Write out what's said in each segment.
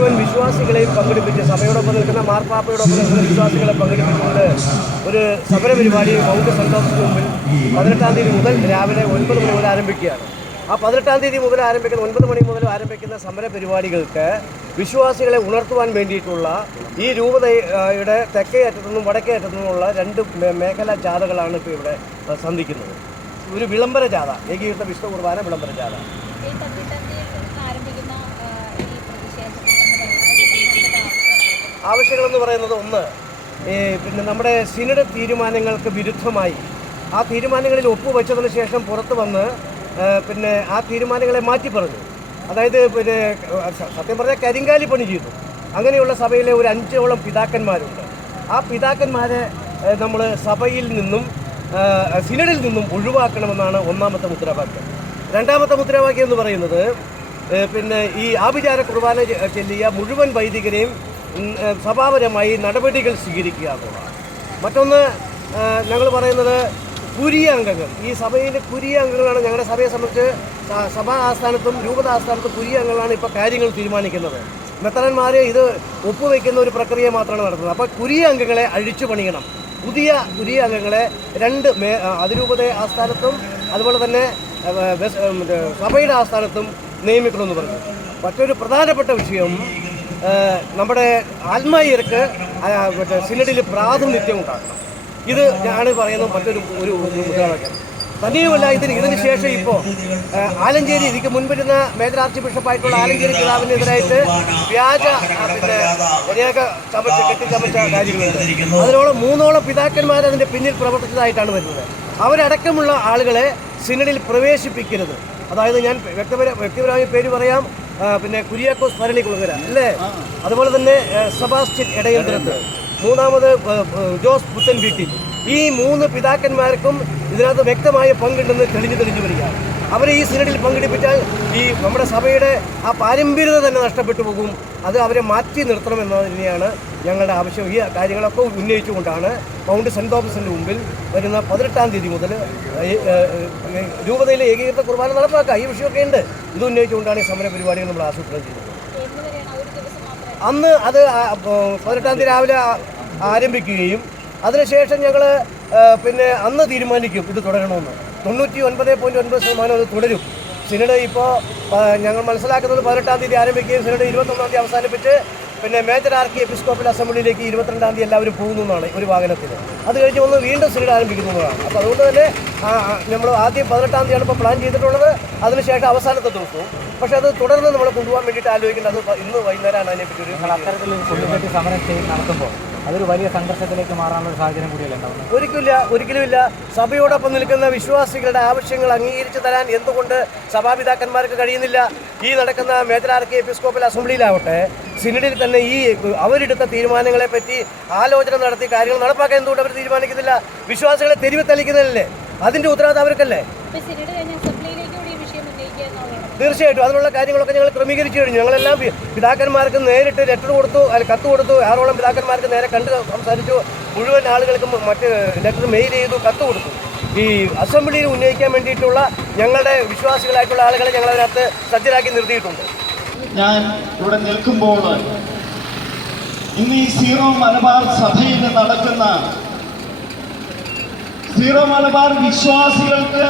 മുഴുവൻ വിശ്വാസികളെയും പങ്കെടുപ്പിച്ച് സഭയോടൊപ്പം നിൽക്കുന്ന മാർപ്പാപ്പയോടൊപ്പം നിൽക്കുന്ന വിശ്വാസികളെ പങ്കെടുപ്പിച്ചുകൊണ്ട് ഒരു സമര പരിപാടി മൗണ്ട് സെൻറ് തോമസിന് മുമ്പിൽ 18-ാം തീയതി മുതൽ രാവിലെ 9 മണി മുതൽ ആരംഭിക്കുകയാണ്. ആ 18-ാം തീയതി മുതൽ ആരംഭിക്കുന്ന 9 മണി മുതൽ ആരംഭിക്കുന്ന സമര പരിപാടികൾക്ക് വിശ്വാസികളെ ഉണർത്തുവാൻ വേണ്ടിയിട്ടുള്ള ഈ രൂപതയുടെ തെക്കേ അറ്റത്തു നിന്നും വടക്കേ അറ്റത്തു നിന്നുമുള്ള 2 മേഖലാ ജാഥകളാണ് ഇപ്പോൾ ഇവിടെ സന്ധിക്കുന്നത്. ഒരു വിളംബര ജാഥ, ഏകീകൃത വിശുദ്ധ കുർബാന വിളംബര ജാഥ. ആവശ്യങ്ങളെന്ന് പറയുന്നത് ഒന്ന്, പിന്നെ നമ്മുടെ സിനഡ് തീരുമാനങ്ങൾക്ക് വിരുദ്ധമായി ആ തീരുമാനങ്ങളിൽ ഒപ്പുവെച്ചതിന് ശേഷം പുറത്തു വന്ന് പിന്നെ ആ തീരുമാനങ്ങളെ മാറ്റി പറഞ്ഞു. അതായത് പിന്നെ സത്യം പറഞ്ഞാൽ കരിങ്കാലി പണി ചെയ്തു. അങ്ങനെയുള്ള സഭയിലെ ഒരു 5ഓളം പിതാക്കന്മാരുണ്ട്. ആ പിതാക്കന്മാരെ നമ്മൾ സഭയിൽ നിന്നും സിനഡിൽ നിന്നും ഒഴിവാക്കണമെന്നാണ് ഒന്നാമത്തെ മുദ്രാവാക്യം. രണ്ടാമത്തെ മുദ്രാവാക്യം എന്ന് പറയുന്നത് പിന്നെ ഈ ആഭിചാര കുർബാന ചൊല്ലിയ മുഴുവൻ വൈദികരെയും സഭാപരമായി നടപടികൾ സ്വീകരിക്കുക എന്നുള്ളതാണ്. മറ്റൊന്ന് ഞങ്ങൾ പറയുന്നത് കുരിയ അംഗങ്ങൾ, ഈ സഭയിലെ കുരിയ അംഗങ്ങളാണ് ഞങ്ങളുടെ സഭയെ സംബന്ധിച്ച് സഭാ ആസ്ഥാനത്തും രൂപത ആസ്ഥാനത്തും കുരിയ അംഗങ്ങളാണ് ഇപ്പോൾ കാര്യങ്ങൾ തീരുമാനിക്കുന്നത്. മെത്രാന്മാർ ഇത് ഒപ്പുവെക്കുന്ന ഒരു പ്രക്രിയ മാത്രമാണ് നടത്തുന്നത്. അപ്പോൾ കുരിയ അംഗങ്ങളെ അഴിച്ചു പണിയണം. പുതിയ കുരിയ അംഗങ്ങളെ 2 അതിരൂപത ആസ്ഥാനത്തും അതുപോലെ തന്നെ സഭയുടെ ആസ്ഥാനത്തും നിയമിക്കണമെന്ന് പറഞ്ഞു. മറ്റൊരു പ്രധാനപ്പെട്ട വിഷയം, നമ്മുടെ ആത്മായർക്ക് സിനഡിൽ പ്രാതിനിധ്യം ഉണ്ടാക്കണം. ഇത് ഞാൻ പറയുന്ന മറ്റൊരു മുദ്രാവാക്യം. തന്നെയുമല്ല, ഇതിന് ശേഷം ഇപ്പോൾ ആലഞ്ചേരി, ഇതിക്ക് മുൻപിരുന്ന മേജർ ആർച്ച് ബിഷപ്പായിട്ടുള്ള ആലഞ്ചേരി പിതാവിനെതിരായിട്ട് വ്യാജ പിന്നെ രേഖ കെട്ടിച്ചമച്ച കാര്യങ്ങളുണ്ട്. അതിനോളം 3ഓളം പിതാക്കന്മാർ അതിൻ്റെ പിന്നിൽ പ്രവർത്തിച്ചതായിട്ടാണ് വരുന്നത്. അവരടക്കമുള്ള ആളുകളെ സിനഡിൽ പ്രവേശിപ്പിക്കരുത്. അതായത് ഞാൻ വ്യക്തിപരമായ പേര് പറയാം, പിന്നെ കുര്യാക്കോസ് ഭരണികുളങ്ങര അല്ലേ, അതുപോലെ തന്നെ സെബാസ്റ്റ്യൻ ഇടയന്ത്രത്ത്, മൂന്നാമത് ജോസ് പുത്തൻ വീട്ടിൽ. ഈ 3 പിതാക്കന്മാർക്കും ഇതിനകത്ത് വ്യക്തമായ പങ്കുണ്ടെന്ന് തെളിഞ്ഞു വരികയാണ്. അവരെ ഈ സിനഡിൽ പങ്കെടുപ്പിച്ചാൽ ഈ നമ്മുടെ സഭയുടെ ആ പാരമ്പര്യത തന്നെ നഷ്ടപ്പെട്ടു പോകും. അത് അവരെ മാറ്റി നിർത്തണമെന്നത് തന്നെയാണ് ഞങ്ങളുടെ ആവശ്യം. ഈ കാര്യങ്ങളൊക്കെ ഉന്നയിച്ചുകൊണ്ടാണ് മൗണ്ട് സെൻറ് തോമസിൻ്റെ മുമ്പിൽ വരുന്ന 18-ാം തീയതി മുതൽ രൂപതയിലെ ഏകീകൃത കുർബാന നടപ്പാക്കുക. ഈ വിഷയമൊക്കെ ഉണ്ട്. ഇത് ഉന്നയിച്ചുകൊണ്ടാണ് ഈ സമര പരിപാടികൾ നമ്മൾ ആസൂത്രണം ചെയ്തത്. അന്ന് അത് 18-ാം തീയതി രാവിലെ ആരംഭിക്കുകയും അതിനുശേഷം ഞങ്ങൾ പിന്നെ അന്ന് തീരുമാനിക്കും ഇത് തുടരണമെന്ന്. 99.9% അത് തുടരും. സിനഡ് ഇപ്പോൾ ഞങ്ങൾ മനസ്സിലാക്കുന്നത് 18-ാം തീയതി ആരംഭിക്കുകയും സിനഡ് 21-ാം തീയതി അവസാനിപ്പിച്ച് പിന്നെ മേജർ ആർക്കി എപ്പിസ്കോപ്പൽ അസംബ്ലിയിലേക്ക് 22-ാം തീയതി എല്ലാവരും പോകുന്നതാണ് ഒരു വാഹനത്തിൽ. അത് കഴിഞ്ഞ് ഒന്ന് വീണ്ടും സിനഡ് ആരംഭിക്കുന്നതാണ്. അപ്പോൾ അതുകൊണ്ട് തന്നെ നമ്മൾ ആദ്യം 18-ാം തീയതിയാണ് ഇപ്പോൾ പ്ലാൻ ചെയ്തിട്ടുള്ളത്. അതിനുശേഷം അവസാനത്തെ ദിവസവും. പക്ഷേ അത് തുടർന്ന് നമ്മൾ കൊണ്ടുപോകാൻ വേണ്ടിയിട്ട് ആലോചിക്കേണ്ടത് ഇന്ന് വൈകുന്നേരമാണ് അതിനെപ്പറ്റി ഒരു അത്തരത്തിലൊരു കൊല്ലുകെട്ടി സമരം നടത്തുമ്പോൾ അതൊരു വലിയ സംഘർഷത്തിലേക്ക് മാറാനുള്ള സാഹചര്യം കൂടിയല്ല ഉണ്ടാവുന്നത്. ഒരിക്കലുമില്ല. സഭയോടൊപ്പം നിൽക്കുന്ന വിശ്വാസികളുടെ ആവശ്യങ്ങൾ അംഗീകരിച്ചു തരാൻ എന്തുകൊണ്ട് സഭാപിതാക്കന്മാർക്ക് കഴിയുന്നില്ല? ഈ നടക്കുന്ന മേജർ ആർക്കി എപ്പിസ്കോപ്പൽ അസംബ്ലിയിലാവട്ടെ, സിനഡിൽ തന്നെ ഈ അവരെടുത്ത തീരുമാനങ്ങളെ പറ്റി ആലോചന നടത്തി കാര്യങ്ങൾ നടപ്പാക്കാൻ എന്തുകൊണ്ട് അവർ തീരുമാനിക്കുന്നില്ല? വിശ്വാസികളെ തെരുവ് തളിക്കുന്നതല്ലേ? അതിൻ്റെ ഉത്തരവാദിത്തം അവർക്കല്ലേ? തീർച്ചയായിട്ടും അതിനുള്ള കാര്യങ്ങളൊക്കെ ഞങ്ങൾ ക്രമീകരിച്ചു കഴിഞ്ഞു. ഞങ്ങളെല്ലാം പിതാക്കന്മാർക്ക് നേരിട്ട് ലെറ്റർ കൊടുത്തു, കത്ത് കൊടുത്തു. 6ഓളം പിതാക്കന്മാർക്ക് നേരെ കണ്ട് സംസാരിച്ചു. മുഴുവൻ ആളുകൾക്കും മറ്റ് ലെറ്റർ മെയിൽ ചെയ്തു, കത്ത് കൊടുത്തു. ഈ അസംബ്ലിയിൽ ഉന്നയിക്കാൻ വേണ്ടിയിട്ടുള്ള ഞങ്ങളുടെ വിശ്വാസികളായിട്ടുള്ള ആളുകളെ ഞങ്ങൾ അതിനകത്ത് സജ്ജരാക്കി നിർത്തിയിട്ടുണ്ട്. ഞാൻ ഇവിടെ നിൽക്കുമ്പോൾ ഇന്ന് ഈ സീറോ മലബാർ സഭയിൽ നടക്കുന്ന സീറോ മലബാർ വിശ്വാസികൾക്ക്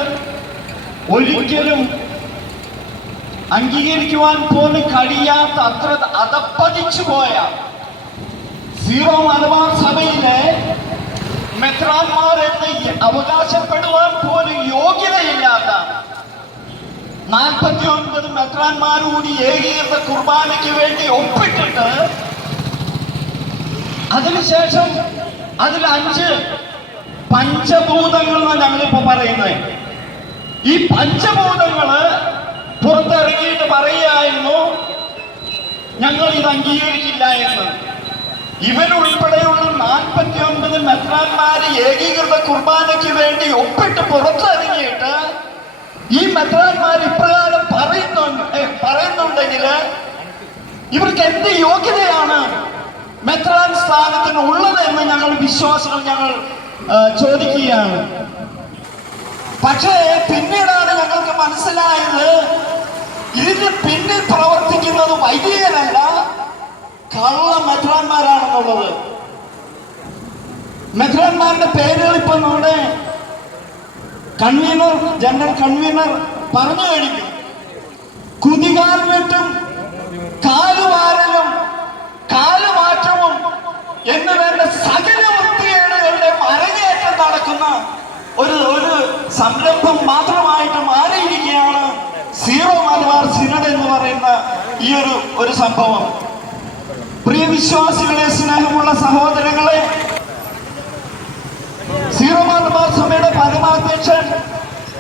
ഒരിക്കലും അംഗീകരിക്കുവാൻ പോലും കഴിയാത്ത അത്ര അതപ്പതിച്ചു പോയ സീറോ മലബാർ സഭയിലെ മെത്രാന്മാർ എന്ന് അവകാശപ്പെടുവാൻ പോലും യോഗ്യതയില്ലാത്ത 49 മെത്രാന്മാരുകൂടി ഏകീകൃത കുർബാനയ്ക്ക് വേണ്ടി ഒപ്പിട്ടിട്ട് അതിനുശേഷം അതിൽ 5 പഞ്ചഭൂതങ്ങൾ ഞങ്ങളിപ്പോ പറയുന്നത്. ഈ പഞ്ചഭൂതങ്ങള് പുറത്തിറങ്ങിയിട്ട് പറയുകയായിരുന്നു ഞങ്ങൾ ഇത് അംഗീകരിക്കില്ല എന്ന്. ഇവരുൾപ്പെടെയുള്ള 49 മെത്രാന്മാര് ഏകീകൃത കുർബാനയ്ക്ക് വേണ്ടി ഒപ്പിട്ട് പുറത്തിറങ്ങിയിട്ട് ഈ മെത്രാന്മാർ ഇപ്രകാരം പറയുന്നുണ്ടെങ്കിൽ ഇവർക്ക് എന്ത് യോഗ്യതയാണ് മെത്രാൻ സ്ഥാനത്തിന് ഉള്ളതെന്ന് ഞങ്ങൾ വിശ്വാസികൾ ഞങ്ങൾ ചോദിക്കുകയാണ്. പക്ഷേ പിന്നീടാണ് ഞങ്ങൾക്ക് മനസ്സിലായത് ഇതിന് പിന്നിൽ പ്രവർത്തിക്കുന്നത് വൈദികരല്ല, മെത്രാന്മാരുടെ പേരുകൾ ഇപ്പൊ നമ്മുടെ കൺവീനർ, ജനറൽ കൺവീനർ പറഞ്ഞു കഴിഞ്ഞു. കുതികാൽ വെട്ടും കാലുവാരലും കാലുമാറ്റവും എന്ന് വേണ്ട സകല വൃത്തികേടുകളുടെ അരങ്ങേറ്റം നടക്കുന്ന ഒരു സംരംഭം മാത്രമായിട്ട് മാറിയിരിക്കുകയാണ് സീറോ മലബാർ സിനഡ് എന്ന് പറയുന്ന ഈ ഒരു സംഭവം. പ്രിയ വിശ്വാസികളെ, സ്നേഹമുള്ള സഹോദരങ്ങളെ, സീറോ മലബാർ സഭയുടെ പരമാധ്യക്ഷൻ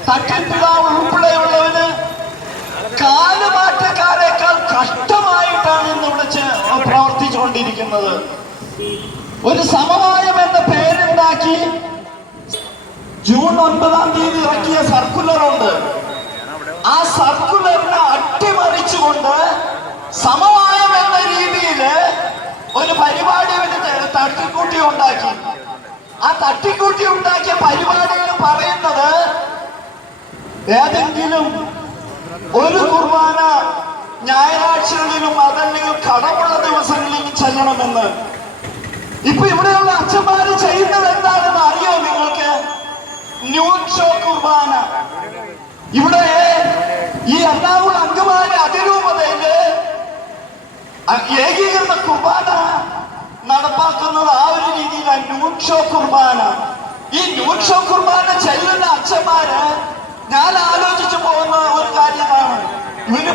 തട്ടിപ്പിതാവ് ഉൾപ്പെടെയുള്ളവന് കാലുമാറ്റക്കാരേക്കാൾ കഷ്ടമായിട്ടാണ് ഇന്ന് വിളിച്ച് പ്രവർത്തിച്ചുകൊണ്ടിരിക്കുന്നത്. ഒരു സമവായം എന്ന പേരുണ്ടാക്കി ജൂൺ 9-ാം തീയതി ഇറക്കിയ സർക്കുലറുണ്ട്. ആ സർക്കുലറിനെ അട്ടിമറിച്ചുകൊണ്ട് സമവായം എന്ന രീതിയിൽ ഒരു പരിപാടി തട്ടിക്കൂട്ടി ഉണ്ടാക്കി. ആ തട്ടിക്കൂട്ടി ഉണ്ടാക്കിയ പരിപാടികൾ പറയുന്നത് ഏതെങ്കിലും ഒരു കുർബാന ഞായറാഴ്ചകളിലും അതല്ലെങ്കിൽ കടമുള്ള ദിവസങ്ങളിലും ചെല്ലണമെന്ന്. ഇപ്പൊ ഇവിടെയുള്ള അച്ഛന്മാര് ചെയ്യുന്നത് എന്താണെന്ന് അറിയോ നിങ്ങൾക്ക്? ന്യൂൺ ഷോ കുർബാന. ഇവിടെ ഈ എറണാകുളം അങ്കമാലി അതിരൂപതയില് ഏകീകൃത കുർബാന നടപ്പാക്കുന്നത് ആ ഒരു രീതിയിലാണ്, ന്യൂൺ ഷോ കുർബാന. ഈ ന്യൂൺ ഷോ കുർബാന ചെല്ലുന്ന അച്ഛന്മാര് ഞാൻ ആലോചിച്ചു പോകുന്ന ഒരു കാര്യമാണ്. ഇവര്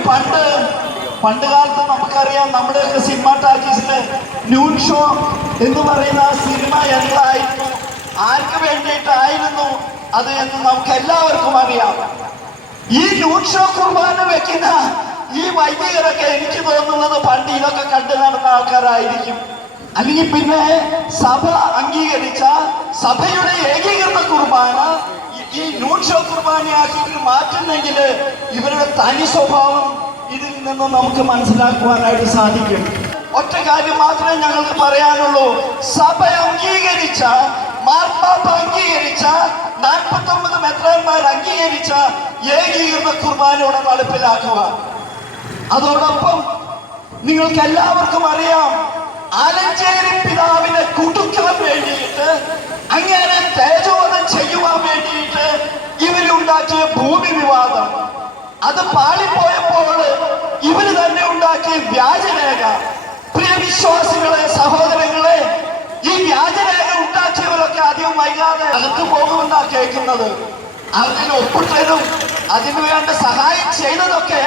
പണ്ട് കാലത്ത് നമുക്കറിയാം, നമ്മുടെയൊക്കെ സിനിമ ടാക്കീസില് ന്യൂൺ ഷോ എന്ന് പറയുന്ന സിനിമ എന്തായിരുന്നു, ആർക്ക് വേണ്ടിയിട്ടായിരുന്നു അത് എന്ന് നമുക്ക് എല്ലാവർക്കും അറിയാം. ഈ ന്യൂൺ ഷോ കുർബാന വെക്കുന്ന ഈ വൈദികരൊക്കെ എനിക്ക് തോന്നുന്നത് പണ്ട് ഇതൊക്കെ കണ്ടു നടന്ന ആൾക്കാരായിരിക്കും. അല്ലെങ്കിൽ പിന്നെ സഭ അംഗീകരിച്ച സഭയുടെ ഏകീകൃത കുർബാന ഈ ന്യൂൺ ഷോ കുർബാനയാക്കി മാറ്റുന്നെങ്കിൽ ഇവരുടെ തനി സ്വഭാവം ഇതിൽ നിന്ന് നമുക്ക് മനസ്സിലാക്കുവാനായിട്ട് സാധിക്കും. ഒറ്റ കാര്യം മാത്രമേ ഞങ്ങൾക്ക് പറയാനുള്ളൂ. സഭ അംഗീകരിച്ച, മാർപ്പാപ്പ അംഗീകരിച്ച, 49 മെത്രാന്മാർ അംഗീകരിച്ച ഏകീകൃത കുർബാനയോടെ നടപ്പിലാക്കുക. അതോടൊപ്പം നിങ്ങൾക്ക് എല്ലാവർക്കും അറിയാം, ആലഞ്ചേരി പിതാവിനെ കുടുക്കാൻ വേണ്ടിയിട്ട്, അങ്ങനെ തേജോവധം ചെയ്യുവാൻ വേണ്ടിയിട്ട് ഇവരുണ്ടാക്കിയ ഭൂമി വിവാദം, അത് പാളിപ്പോയപ്പോൾ ഇവര് തന്നെ ഉണ്ടാക്കിയ വ്യാജരേഖ. പ്രിയ വിശ്വാസികളെ, സഹോദരങ്ങളെ, ഈ വ്യാജരേഖ ഉണ്ടാക്കിയവരൊക്കെ അധികം വൈകാതെ അകത്ത് പോകുമെന്നാണ് കേൾക്കുന്നത്. അതിന് ഒപ്പിട്ടതും അതിനു വേണ്ട സഹായം ചെയ്തതൊക്കെ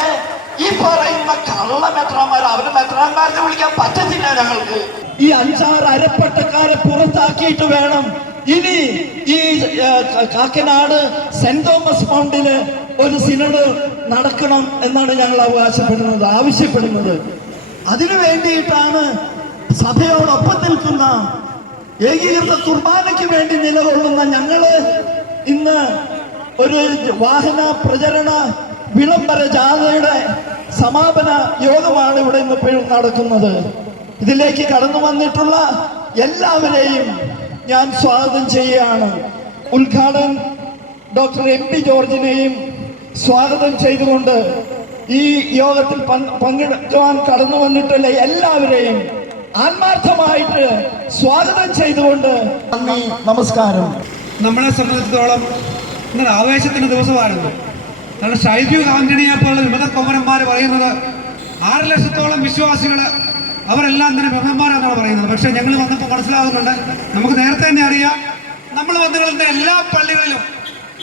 ഈ പറയുന്ന കള്ള മെത്രാന്മാർ. അവര് മെത്രാന്മാരെ വിളിക്കാൻ പറ്റത്തില്ല ഞങ്ങൾക്ക്. ഈ 5-6 അരപ്പട്ടക്കാരെ പുറത്താക്കിയിട്ട് വേണം ഇനി ഈ കാക്കനാട് സെന്റ് തോമസ് മൗണ്ടില് ഒരു സിനഡ് നടക്കണം എന്നാണ് ഞങ്ങൾ ആവശ്യപ്പെടുന്നത്. അതിനു വേണ്ടിയിട്ടാണ് സഭയോടൊപ്പം നിൽക്കുന്ന, ഏകീകൃത കുർബാനയ്ക്ക് വേണ്ടി നിലകൊള്ളുന്ന ഞങ്ങള് ഇന്ന് ഒരു വാഹന പ്രചരണ വിളംബര ജാഥയുടെ സമാപന യോഗമാണ് ഇവിടെ ഇന്ന് നടക്കുന്നത്. ഇതിലേക്ക് കടന്നു വന്നിട്ടുള്ള എല്ലാവരെയും ഞാൻ സ്വാഗതം ചെയ്യുകയാണ്. ഉദ്ഘാടകൻ ഡോക്ടർ MP ജോർജിനെയും സ്വാഗതം ചെയ്തുകൊണ്ട് ഈ യോഗത്തിൽ പങ്കെടുക്കുവാൻ കടന്നു വന്നിട്ടുള്ള എല്ലാവരെയും ആത്മാർത്ഥമായിട്ട് സ്വാഗതം ചെയ്തുകൊണ്ട് നന്ദി, നമസ്കാരം. നമ്മളെ സംബന്ധിച്ചിടത്തോളം ഇന്നൊരു ആവേശത്തിന്റെ ദിവസമായിരുന്നു. കാരണം ഷൈജു ആന്റണിയെ പോലുള്ള വിമത കൊമരന്മാർ പറയുന്നത് 6 ലക്ഷത്തോളം വിശ്വാസികൾ അവരെല്ലാം തന്നെ ബ്രഹ്മന്മാരാണെന്നാണ് പറയുന്നത്. പക്ഷെ ഞങ്ങൾ വന്നപ്പോൾ മനസ്സിലാകുന്നുണ്ട്, നമുക്ക് നേരത്തെ തന്നെ അറിയാം, നമ്മൾ വന്നുകളുടെ എല്ലാ പള്ളികളിലും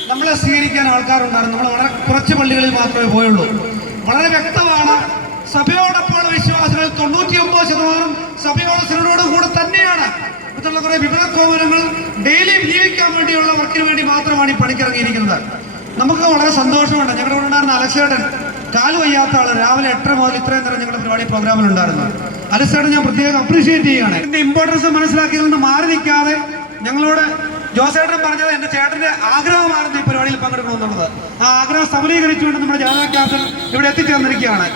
നമ്മളെ സ്വീകരിക്കാൻ ആൾക്കാരുണ്ടായിരുന്നു. നമ്മൾ വളരെ കുറച്ച് പള്ളികളിൽ മാത്രമേ പോയുള്ളൂ. വളരെ വ്യക്തമാണ്, സഭയോടൊപ്പമുള്ള വിശ്വാസികൾ 99% സഭയോട് സിനഡോട് കൂടെ തന്നെയാണ്. മറ്റുള്ള കുറെ വിമത കോമരങ്ങൾ ഡെയിലി ജീവിക്കാൻ വേണ്ടിയുള്ള വർക്കിന് വേണ്ടി മാത്രമാണ് ഈ പണിക്കിറങ്ങിയിരിക്കുന്നത്. നമുക്ക് വളരെ സന്തോഷമുണ്ട്. ഞങ്ങളുടെ കൂടെ ഉണ്ടായിരുന്ന അലക്സേട്ടൻ, കാല് വയ്യാത്ത ആള്, രാവിലെ 8:30 മുതൽ ഇത്രയും നേരം ഞങ്ങളുടെ പരിപാടി പ്രോഗ്രാമിൽ ഉണ്ടായിരുന്നു. അലക്സേട്ടൻ ഞാൻ പ്രത്യേകം അപ്രീഷിയേറ്റ് ചെയ്യുകയാണ്. ഇതിന്റെ ഇമ്പോർട്ടൻസ് മനസ്സിലാക്കിയതിൽ നിന്ന് മാറി നിൽക്കാതെ ഞങ്ങളോട് ജോസേട്ടൻ പറഞ്ഞത് എന്റെ ചേട്ടന്റെ ആഗ്രഹമായിരുന്നു ഈ പരിപാടിയിൽ പങ്കെടുക്കണമെന്നുള്ളത്. ആ ആഗ്രഹം സബലീകരിച്ചുകൊണ്ട് നമ്മുടെ ജനതാ ക്യാപ്റ്റൻ ഇവിടെ എത്തിച്ചേർന്നിരിക്കുകയാണ്.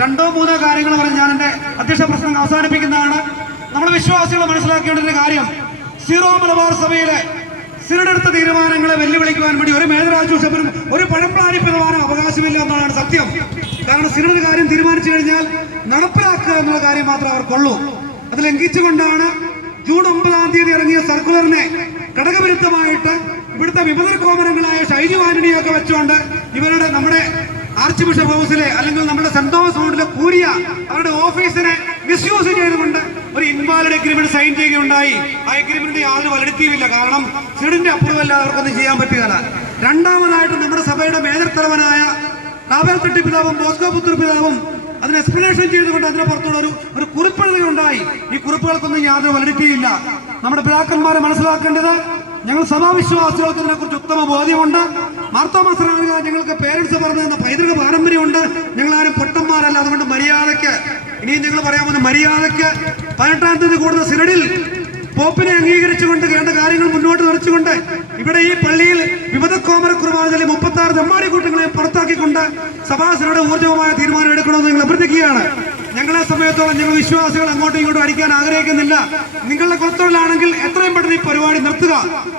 2-3 കാര്യങ്ങൾ പറഞ്ഞ് ഞാൻ എന്റെ അധ്യക്ഷ പ്രസംഗം അവസാനിപ്പിക്കുന്നതാണ്. നമ്മൾ വിശ്വാസികൾ മനസ്സിലാക്കേണ്ട ഒരു കാര്യം, സീറോ മലബാർ സഭയിലെ സിനഡെടുത്ത തീരുമാനങ്ങളെ വെല്ലുവിളിക്കുവാൻ വേണ്ടി ഒരു മേജരാജുഷപ്പനും ഒരു പഴംപ്ലാനി പിതാവാനും അവകാശമില്ല എന്നതാണ് സത്യം. കാരണം സിനഡ് കാര്യം തീരുമാനിച്ചു കഴിഞ്ഞാൽ നടപ്പിലാക്കുക എന്നുള്ള കാര്യം മാത്രമേ അവർക്കുള്ളൂ. അത് ലംഘിച്ചുകൊണ്ടാണ് ജൂൺ 9 ഇറങ്ങിയ സർക്കുലറിനെ ഘടകവിരുദ്ധമായിട്ട് ഇവിടുത്തെ വിമതർ കോമരങ്ങളായ ഷൈജു ആന്റണിയൊക്കെ വെച്ചുകൊണ്ട് ഇവരുടെ നമ്മുടെ ആർച്ച് ബിഷപ്പ് ഹൗസിലെ അല്ലെങ്കിൽ നമ്മുടെ സെന്റ് തോമസ് റോഡിലെ കൂരിയ അവരുടെ ഓഫീസിനെ മിസ്യൂസ് ചെയ്തുകൊണ്ട് ഒരു ഇൻവാലിഡ് എഗ്രിമെന്റ് സൈൻ ചെയ്യുകയുണ്ടായി. ആ എഗ്രിമെന്റ് യാതൊരു വാലിഡിറ്റിയുമില്ല. കാരണം സിഡിന്റെ അപ്രൂവൽ അല്ലാതെ അവർക്കൊന്നും ചെയ്യാൻ പറ്റുകയില്ല. രണ്ടാമതായിട്ട് നമ്മുടെ സഭയുടെ മേജർ തലവനായ കാവേൽ തട്ടി പിതാവും ബോസ്കോ പുത്ര പിതാവും അതിന് എക്സ്പ്ലനേഷൻ ചെയ്തുകൊണ്ട് അതിനെ പുറത്തുള്ള ഒരു കുറിപ്പെഴുതുകയുണ്ടായി. ഈ കുറിപ്പുകൾക്കൊന്നും യാതൊരു വാലിഡിറ്റിയില്ല. നമ്മുടെ പിതാക്കന്മാരെ മനസ്സിലാക്കേണ്ടത്, ഞങ്ങൾ സഭാവിശ്വാസികൾക്ക് ഇതിനെക്കുറിച്ച് ഉത്തമ ബോധ്യമുണ്ട്. മാർത്തോമാ ശ്രാവിക ഞങ്ങൾക്ക് പേരൻസ് പറഞ്ഞു തന്ന പൈതൃക പാരമ്പര്യമുണ്ട്. ഞങ്ങളാരും പൊട്ടന്മാരല്ല. അതുകൊണ്ട് മര്യാദയ്ക്ക്, ഇനിയും ഞങ്ങൾ പറയാവുന്ന മര്യാദയ്ക്ക് 18-ാം തീയതി കൂടുന്ന സിനഡിൽ പോപ്പിനെ അംഗീകരിച്ചുകൊണ്ട് വേണ്ട കാര്യങ്ങൾ മുന്നോട്ട് നയിച്ചുകൊണ്ട് ഇവിടെ ഈ പള്ളിയിൽ വിമത കോമര കുർബാനയിലെ 36 തെമ്മാടി കൂട്ടങ്ങളെ പുറത്താക്കിക്കൊണ്ട് സഭാസിനോട് ഊർജ്ജമായ തീരുമാനം എടുക്കണമെന്ന് ഞങ്ങൾ അഭ്യർത്ഥിക്കുകയാണ്. ഞങ്ങളെ സമയത്തോളം ഞങ്ങൾ വിശ്വാസികൾ അങ്ങോട്ടും ഇങ്ങോട്ടും അടിക്കാൻ ആഗ്രഹിക്കുന്നില്ല. നിങ്ങളുടെ കുളത്തൊഴിലാണെങ്കിൽ എത്രയും പെട്ടെന്ന് ഈ പരിപാടി നിർത്തുക.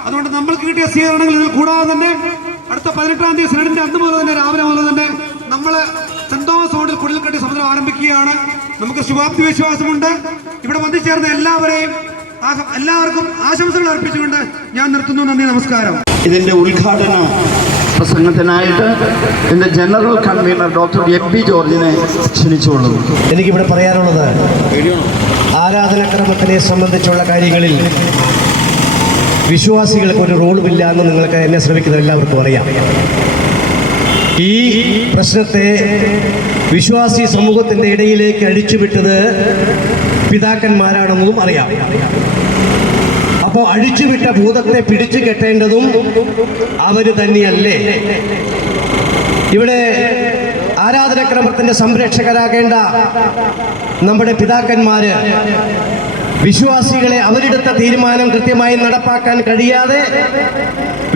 അതുകൊണ്ട് നമ്മൾക്ക് കിട്ടിയ സ്വീകരണങ്ങൾ ഇതിൽ കൂടാതെ തന്നെ അടുത്ത 18-ാം തീയതി സിനഡിന്റെ അന്ന് മുതൽ തന്നെ രാവിലെ മുതൽ തന്നെ നമ്മൾ സെന്റ് തോമസ് റോഡിൽ കുടിൽക്കെട്ടി സമരം ആരംഭിക്കുകയാണ്. നമുക്ക് ശുഭാപ്തി വിശ്വാസമുണ്ട്. ഇവിടെ വന്നുചേർന്ന എല്ലാവർക്കും ആശംസകൾ അർപ്പിച്ചുകൊണ്ട് ഞാൻ നിർത്തുന്നു. നന്ദി, നമസ്കാരം. ഇതിന്റെ ഉദ്ഘാടന പ്രസംഗത്തിനായിട്ട് ഇതിന്റെ ജനറൽ കൺവീനർ ഡോക്ടർ MP ജോർജിനെ ക്ഷണിച്ചുകൊള്ളുന്നു. എനിക്കിവിടെ പറയാനുള്ളത്, ആരാധനാക്രമത്തിനെ സംബന്ധിച്ചുള്ള കാര്യങ്ങളിൽ വിശ്വാസികൾക്ക് ഒരു റോളുമില്ല എന്ന് നിങ്ങൾക്ക് എന്നെ ശ്രമിക്കുന്ന എല്ലാവർക്കും അറിയാം. ഈ പ്രശ്നത്തെ വിശ്വാസി സമൂഹത്തിൻ്റെ ഇടയിലേക്ക് അഴിച്ചുവിട്ടത് പിതാക്കന്മാരാണെന്നതും അറിയാം. അപ്പോൾ അഴിച്ചുവിട്ട ഭൂതത്തെ പിടിച്ചു കെട്ടേണ്ടതും അവര് തന്നെയല്ലേ? ഇവിടെ ആരാധനാക്രമത്തിന്റെ സംരക്ഷകരാകേണ്ട നമ്മുടെ പിതാക്കന്മാര് വിശ്വാസികളെ അവരെടുത്ത തീരുമാനം കൃത്യമായി നടപ്പാക്കാൻ കഴിയാതെ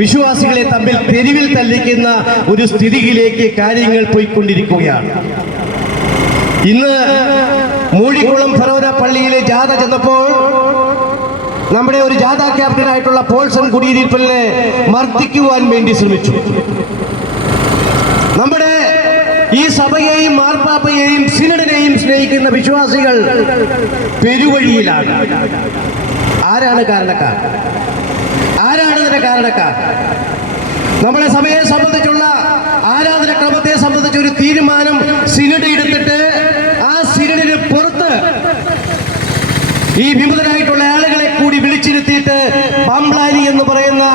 വിശ്വാസികളെ തമ്മിൽ തെരുവിൽ തല്ലിക്കുന്ന ഒരു സ്ഥിതിയിലേക്ക് കാര്യങ്ങൾ പോയിക്കൊണ്ടിരിക്കുകയാണ്. ഇന്ന് മൂഴിക്കുളം ഫെറോന പള്ളിയിലെ ജാഥ ചെന്നപ്പോൾ നമ്മുടെ ഒരു ജാഥ ക്യാപ്റ്റനായിട്ടുള്ള പോൾസൺ കുടിയിരിപ്പിനെ മർദ്ദിക്കുവാൻ വേണ്ടി ശ്രമിച്ചു. നമ്മുടെ ഈ സഭയെയും മാർപ്പാപ്പയെയും സിനഡിനെയും സ്നേഹിക്കുന്ന വിശ്വാസികൾ പെരുവഴിയിലാണ്. ആരാണ് കാരണക്കാർ? ആരാണ് ഇതിന്റെ കാരണക്കാർ? നമ്മുടെ സഭയെ സംബന്ധിച്ചുള്ള ആരാധനക്രമത്തെ സംബന്ധിച്ച ഒരു തീരുമാനം സിനഡ് എടുത്തിട്ട് ആ സിനഡിന് പുറത്ത് ഈ വിമതരായിട്ടുള്ള ആളുകളെ കൂടി വിളിച്ചിരുത്തിയിട്ട് പാംപ്ലാനി എന്ന് പറയുന്ന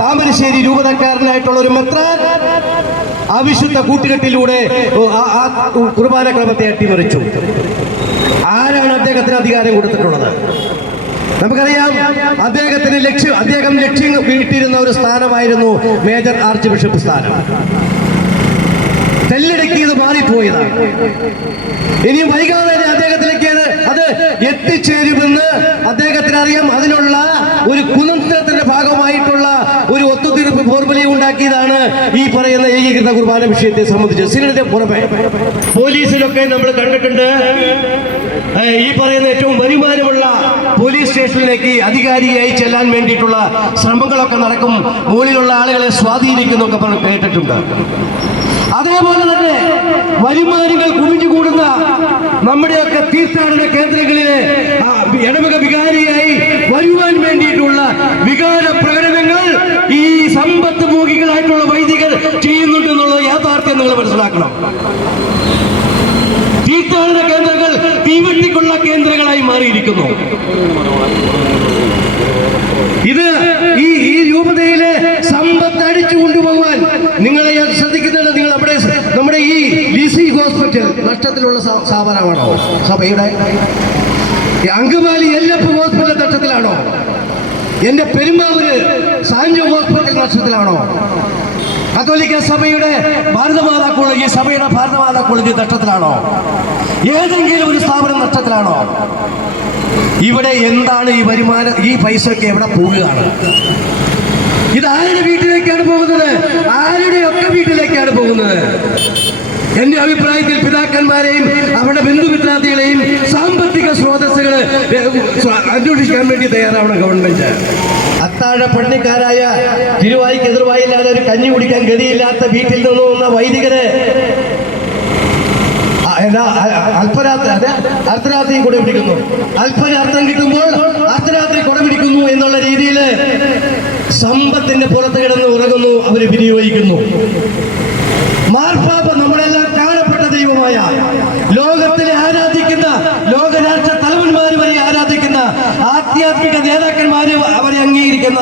താമരശ്ശേരി രൂപതക്കാരനായിട്ടുള്ള ഒരു മെത്രാൻ അവിശുദ്ധ കൂട്ടുകെട്ടിലൂടെ ആ കുർബാന ക്രമത്തെ അട്ടിമറിച്ചു. ആരാണ് അദ്ദേഹത്തിന് അധികാരം കൊടുത്തിട്ടുള്ളത്? നമുക്കറിയാം, അദ്ദേഹം ലക്ഷ്യം വീട്ടിരുന്ന ഒരു സ്ഥാനമായിരുന്നു മേജർ ആർച്ച് ബിഷപ്പ് സ്ഥാനം. തെല്ലടക്കിയത് മാറിപ്പോയതാണ്. ഇനിയും വൈകാതെ അദ്ദേഹത്തിലേക്ക് അത് എത്തിച്ചേരുമെന്ന് അദ്ദേഹത്തിന് അറിയാം. അതിനുള്ള ഒരു കുതന്ത്രത്തിന്റെ ഭാഗമായിട്ടുള്ള ഒരു ഒത്തുതീർപ്പ് ഫോർമുല ഉണ്ടാക്കിയതാണ് ഈ പറയുന്ന ഏകീകൃത കുർബാന വിഷയത്തെ സംബന്ധിച്ച്. സിനഡിന്റെ പുറമെ പോലീസിലൊക്കെ നമ്മൾ കണ്ടിട്ടുണ്ട്, ഈ പറയുന്ന ഏറ്റവും വരുമാനമുള്ള പോലീസ് സ്റ്റേഷനിലേക്ക് അധികാരിയായി ചെല്ലാൻ വേണ്ടിയിട്ടുള്ള ശ്രമങ്ങളൊക്കെ നടക്കും. മുകളിലുള്ള ആളുകളെ സ്വാധീനിക്കുന്നൊക്കെ കേട്ടിട്ടുണ്ട്. അതേപോലെ തന്നെ വരുമാനങ്ങൾ കുമിഞ്ഞുകൂടുന്ന നമ്മുടെയൊക്കെ തീർത്ഥാടന കേന്ദ്രങ്ങളിലെ ഇടവക വികാരിയായി വരുവാൻ വേണ്ടിയിട്ടുള്ള വികാര പ്രകടനങ്ങൾ ഈ സമ്പത്ത് മോഹികളായിട്ടുള്ള വൈദികർ ചെയ്യുന്നുണ്ടെന്നുള്ള യാഥാർത്ഥ്യം നിങ്ങൾ മനസ്സിലാക്കണം. തീർത്ഥാടന കേന്ദ്രങ്ങൾ തീവെട്ടിക്കൊള്ള കേന്ദ്രങ്ങളായി മാറിയിരിക്കുന്നു. ഇത് ഈ രൂപതയിലെ സമ്പത്ത് അടിച്ചു കൊണ്ടുപോകാൻ നിങ്ങളെ ശ്രദ്ധിക്കുന്നുണ്ട്. നിങ്ങൾ നമ്മുടെ ഈ DC ഹോസ്പിറ്റൽ നഷ്ടത്തിലുള്ള സ്ഥാപനമാണോ? സഭയുടെ അങ്കമാലി LF ഹോസ്പിറ്റൽ നഷ്ടത്തിലാണോ? എന്റെ പെരുമ്പാവൂര് സാൻജോ ഹോസ്പിറ്റൽ നഷ്ടത്തിലാണോ? കത്തോലിക്ക സഭയുടെ ഭാരതമാതാ കോളേജ്, സഭയുടെ ഭാരതമാതാ കോളേജ് നഷ്ടത്തിലാണോ? ഏതെങ്കിലും ഒരു സ്ഥാപനം നഷ്ടത്തിലാണോ? ഇവിടെ എന്താണ് ഈ വരുമാനം? ഈ പൈസയൊക്കെ എവിടെ പോവുകയാണ്? ഇത് ആരുടെ വീട്ടിലേക്കാണ് പോകുന്നത്? ആരുടെയൊക്കെ വീട്ടിലേക്കാണ് പോകുന്നത്? എന്റെ അഭിപ്രായത്തിൽ പിതാക്കന്മാരെയും അവരുടെ ബന്ധുമിത്രാദികളെയും സാമ്പത്തിക സ്രോതസ്സുകൾ അന്വേഷിക്കാൻ വേണ്ടി തയ്യാറാവണം ഗവൺമെന്റ്. അത്താഴ പണിക്കാരായ തിരുവായിക്ക് എതിർവായില്ലാതെ ഒരു കഞ്ഞി കുടിക്കാൻ ഗതിയില്ലാത്ത വീട്ടിൽ നിന്ന് വന്ന വൈദികര് അർദ്ധരാത്രി കുട പിടിക്കുന്നു. അല്പരാത്രം കിട്ടുമ്പോൾ അർദ്ധരാത്രി കുട പിടിക്കുന്നു എന്നുള്ള രീതിയിൽ സമ്പത്തിന്റെ പുറത്ത് കിടന്ന് ഉറങ്ങുന്നു, അവർ വിനിയോഗിക്കുന്നു. മാർപ്പാപ്പ നമ്മളെല്ലാം കാണപ്പെട്ട ദൈവമായ, ലോകത്തിലെ ആരാധിക്കുന്ന, ലോകരാഷ്ട്ര തലവന്മാർ വരെ ആരാധിക്കുന്ന, ആധ്യാത്മിക നേതാക്കന്മാര് അവരെ അംഗീകരിക്കുന്ന,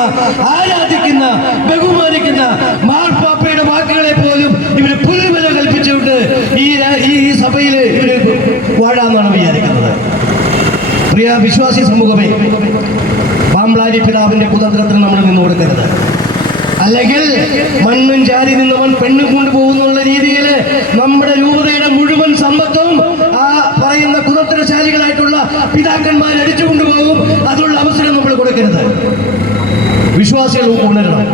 ആരാധിക്കുന്ന, ബഹുമാനിക്കുന്ന മാർപ്പാപ്പയുടെ വാക്കുകളെ പോലും ഇവര് പുല്ലുവില കൽപ്പിച്ചുകൊണ്ട് ഈ സഭയിൽ ഇവര് വാഴാന്നാണ് വിചാരിക്കുന്നത്. പ്രിയ വിശ്വാസി സമൂഹമേ, പാമ്പ്ലാരി പിതാവിന്റെ കുതന്ത്രത്തിന് നമ്മൾ നിന്ന് കൊടുക്കരുത്. അല്ലെങ്കിൽ മണ്ണും ചാരി നിന്നവൻ പെണ്ണും കൊണ്ടുപോകുന്നുള്ള രീതിയിൽ നമ്മുടെ രൂപതയുടെ മുഴുവൻ സമ്പത്തും ആ പറയുന്ന കുതന്ത്രശാലികളായിട്ടുള്ള പിതാക്കന്മാർ അടിച്ചു കൊണ്ടുപോകും. അതിനുള്ള അവസരം നമ്മൾ കൊടുക്കരുത്. വിശ്വാസികൾ ഉണരണം.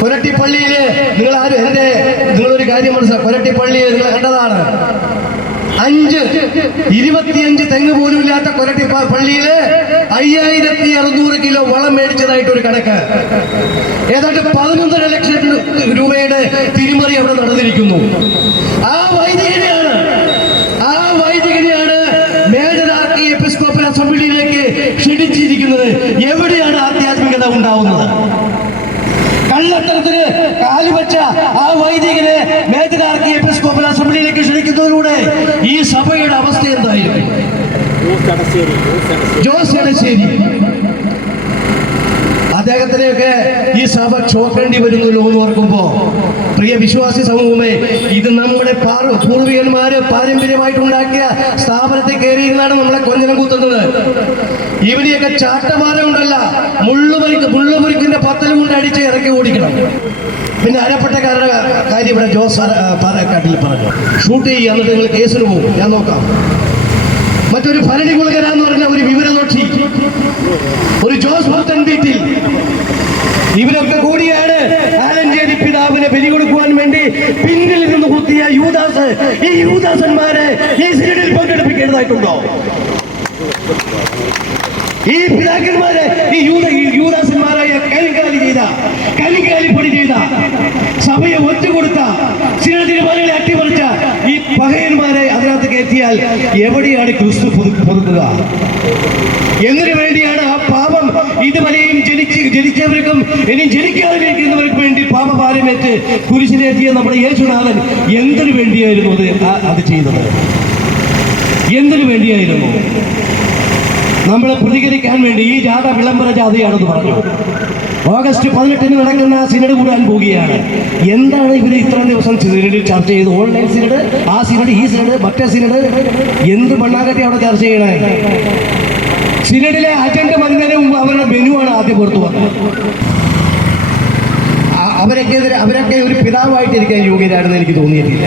കൊരട്ടിപ്പള്ളിയില് നിങ്ങളൊരു കാര്യം മനസ്സിലാക്കുക. കൊരട്ടിപ്പള്ളിയിൽ നിങ്ങൾ കണ്ടതാണ്, 25 തെങ്ങ് പോലും ഇല്ലാത്ത കൊരട്ടി പള്ളിയില് 5600 കിലോ വളം മേടിച്ചതായിട്ട് ഒരു കണക്ക്. ഏതാണ്ട് 11.5 ലക്ഷം രൂപയുടെ തിരിമറി അവിടെ നടന്നിരിക്കുന്നു. ആ വൈദികനെയാണ് മേജർ ആർക്കി എപ്പിസ്കോപ്പൽ അസംബ്ലിയിലേക്ക് ക്ഷണിച്ചിരിക്കുന്നത്. എവിടെയാണ് ആധ്യാത്മികത ഉണ്ടാവുന്നത്? കള്ളത്തരത്തിന് കാലുവച്ച ആ വൈദികനെ മേജർ ആർക്കി എപ്പിസ്കോപ്പൽ അസംബ്ലിയിലേക്ക് ക്ഷണിക്കുന്നതിലൂടെ ഈ സഭയുടെ അവസ്ഥ എന്തായിരിക്കും? ജോസ് എടശ്ശേരി അദ്ദേഹത്തിനെയൊക്കെ ഈ സഭ ചോക്കേണ്ടി വരുന്നല്ലോ എന്ന് ഓർക്കുമ്പോ, പ്രിയ വിശ്വാസി സമൂഹമേ, ഇത് നമ്മുടെ പൂർവികന്മാര് പാരമ്പര്യമായിട്ടുണ്ടാക്കിയ സ്ഥാപനത്തിൽ കയറിയിരുന്നാണ് നമ്മളെ കൊഞ്ഞനം കുത്തുന്നത്. ഇവരെയൊക്കെ ചാട്ടമാരം ഉണ്ടല്ല, മുള്ളുമുറിക്കിന്റെ പത്തൽ കൊണ്ട് അടിച്ച് ഇറക്കി ഓടിക്കണം. പിന്നെ അരപ്പട്ടക്കാരുടെ കാര്യം ഇവിടെ ജോസ് പാലക്കാട്ടിൽ പറഞ്ഞു. ഷൂട്ട് ചെയ്യുക, എന്നിട്ട് നിങ്ങൾ കേസിന് പോകും, ഞാൻ നോക്കാം. മറ്റൊരു ഭരണി കുളകരാന്ന് പറഞ്ഞ ഒരു വിവരദോഷി, ഒരു ജോസ് ഭക്തൻ വീട്ടിൽ, ഇവരൊക്കെ കൂടിയാണ് ആലഞ്ചേരി പിതാവിനെ ബലി കൊടുക്കുവാൻ വേണ്ടി പിന്നിൽ നിന്ന് കുത്തിയ യൂദാസ്. ഈ യൂദാസന്മാരെ ഈ സിനഡിൽ പങ്കെടുപ്പിക്കേണ്ടതായിട്ടുണ്ടോ? ഈ പിതാക്കന്മാരെ ഈ യൂദാസന്മാരായ കരിങ്കാലിപ്പണി ചെയ്ത, സഭയെ ഒറ്റുകൊടുത്ത, ചില തീരുമാനങ്ങളെ അട്ടിമറിച്ച ഈ പകയന്മാരെ അതിനകത്ത് കയറ്റിയാൽ എവിടെയാണ് ക്രിസ്തു പൊതുക്കുക? എന്തിനു വേണ്ടിയാണ് ആ പാപം ഇതുവരെയും ജനിച്ചവർക്കും ഇനിയും ജനിക്കാതിരിക്കുന്നവർക്കും വേണ്ടി പാപഭാരമേറ്റ് കുരിശിലേറ്റിയ നമ്മുടെ യേശുനാഥൻ എന്തിനു വേണ്ടിയായിരുന്നു അത് ചെയ്തത്? എന്തിനു വേണ്ടിയായിരുന്നു? നമ്മളെ പ്രതികരിക്കാൻ വേണ്ടി ഈ ജാഥ വിളംബര ജാഥയാണെന്ന് പറഞ്ഞു. ഓഗസ്റ്റ് 18 നടക്കുന്ന സിനഡ് കൂടാൻ പോവുകയാണ്. എന്താണ് ഇവർ ഇത്രയും ദിവസം സിനഡിൽ ചർച്ച ചെയ്ത്? ഓൺലൈൻ സിനഡ്, ആ സിനഡ്, ഈ സിനഡ്, മറ്റേ സിനഡ്, എന്ത് മണ്ണാകട്ടി അവിടെ ചർച്ച ചെയ്യണേ? സിനഡിലെ അജണ്ട വരുന്നതിന് മുമ്പ് അവരുടെ മെനുവാണ് ആദ്യം പുറത്തു വന്നത്. അവരൊക്കെ ഒരു പിതാവായിട്ടിരിക്കാൻ യോഗ്യരാണെന്ന് എനിക്ക് തോന്നിയിട്ടില്ല.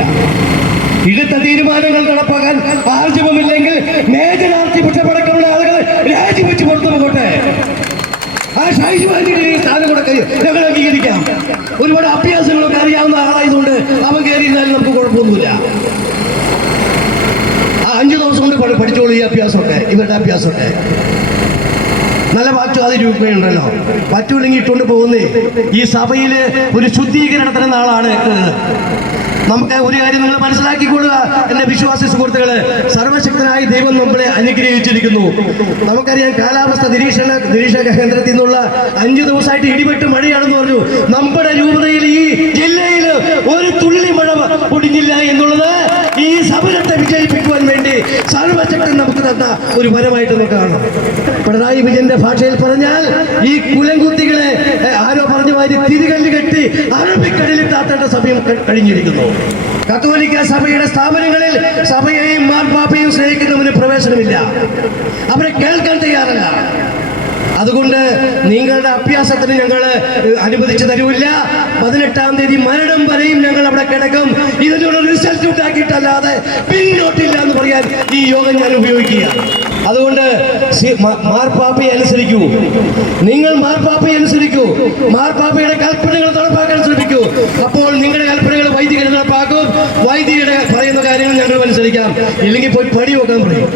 ഇടുത്ത തീരുമാനങ്ങൾ നടപ്പാക്കാൻ ആർജവമില്ലെങ്കിൽ മേജർ ആർച്ചി ബിഷപ്പടക്കമുള്ള ആളുകൾ രാജിവെച്ച് പുറത്തു പോകട്ടെ. ആ ഷൈജുവാന്റെ സ്ഥാനം കൊടുക്കുക ഞങ്ങൾ അംഗീകരിക്കാം. ഒരുപാട് അഭ്യാസങ്ങളൊക്കെ അറിയാവുന്ന ആളായതുകൊണ്ട് അവൻ കയറിയിരുന്നാലും നമുക്ക് കുഴപ്പമൊന്നുമില്ല. ആ 5 ദിവസം കൊണ്ട് പഠിച്ചോളൂ ഈ അഭ്യാസമൊക്കെ, ഇവരുടെ അഭ്യാസമൊക്കെ. നല്ല പാറ്റുവാതി രൂപയുണ്ടല്ലോ, പറ്റൂല്ലെങ്കിൽ ഇട്ടുകൊണ്ട് പോകുന്നേ. ഈ സഭയിൽ ഒരു ശുദ്ധീകരണത്തിന് നാളാണ്. നമുക്ക് ഒരു കാര്യം നിങ്ങൾ മനസ്സിലാക്കിക്കൊള്ളുക, എന്റെ വിശ്വാസി സുഹൃത്തുക്കള്, സർവശക്തനായ ദൈവം നമ്മളെ അനുഗ്രഹിച്ചിരിക്കുന്നു. നമുക്കറിയാം, കാലാവസ്ഥ നിരീക്ഷക കേന്ദ്രത്തിൽ നിന്നുള്ള 5 ദിവസമായിട്ട് ഇടിവെട്ട് മഴയാണെന്ന് പറഞ്ഞു. നമ്മുടെ രൂപതയിൽ, ഈ ജില്ലയിൽ ഒരു തുള്ളി മഴ പൊടിഞ്ഞില്ല എന്നുള്ളത് ഈ സമരത്തെ വിജയിപ്പിക്കുവാൻ വേണ്ടി സർവശക്തൻ നമുക്ക് തന്ന ഒരു വരമായിട്ട് നമുക്ക് കാണാം. പിണറായി വിജയന്റെ ഭാഷയിൽ പറഞ്ഞാൽ, ഈ കുലംകുത്തികളെ ആരോ പറഞ്ഞു മാതിരി തിരികല്ല് കെട്ടി അറബിക്കടലിൽ താത്തേണ്ട സമയം കഴിഞ്ഞിരിക്കുന്നു. കത്തോലിക്ക സഭയുടെ സ്ഥാപനങ്ങളിൽ സഭയെയും മാർപ്പാപ്പയും സ്നേഹിക്കുന്നവന് പ്രവേശനമില്ല. അവരെ കേൾക്കാൻ തയ്യാറല്ല. അതുകൊണ്ട് നിങ്ങളുടെ അഭ്യാസത്തിന് ഞങ്ങൾ അനുവദിച്ചു തരൂല്ല. 18-ാം തീയതി മരണം വരെയും ഞങ്ങൾ അവിടെ കിടക്കും. ഇതിനുള്ള റിസൾട്ട് ഉണ്ടാക്കിയിട്ടല്ലാതെ പിന്നോട്ടില്ല എന്ന് പറയാൻ ഈ യോഗം ഞാൻ ഉപയോഗിക്കുക. അതുകൊണ്ട് മാർപ്പാപ്പയെ അനുസരിക്കൂ. നിങ്ങൾ മാർപ്പാപ്പയെ അനുസരിക്കൂ. മാർപ്പാപ്പയുടെ കൽപ്പനകൾ നടപ്പാക്കാൻ ശ്രമിക്കൂ. അപ്പോൾ നിങ്ങളുടെ കൽപ്പനകൾ വൈദികർ നടപ്പാക്കും. വൈദികരുടെ പറയുന്ന കാര്യങ്ങൾ ഞങ്ങൾ അനുസരിക്കാം. ഇല്ലെങ്കിൽ പോയി പടി വെക്കാൻ പറയും.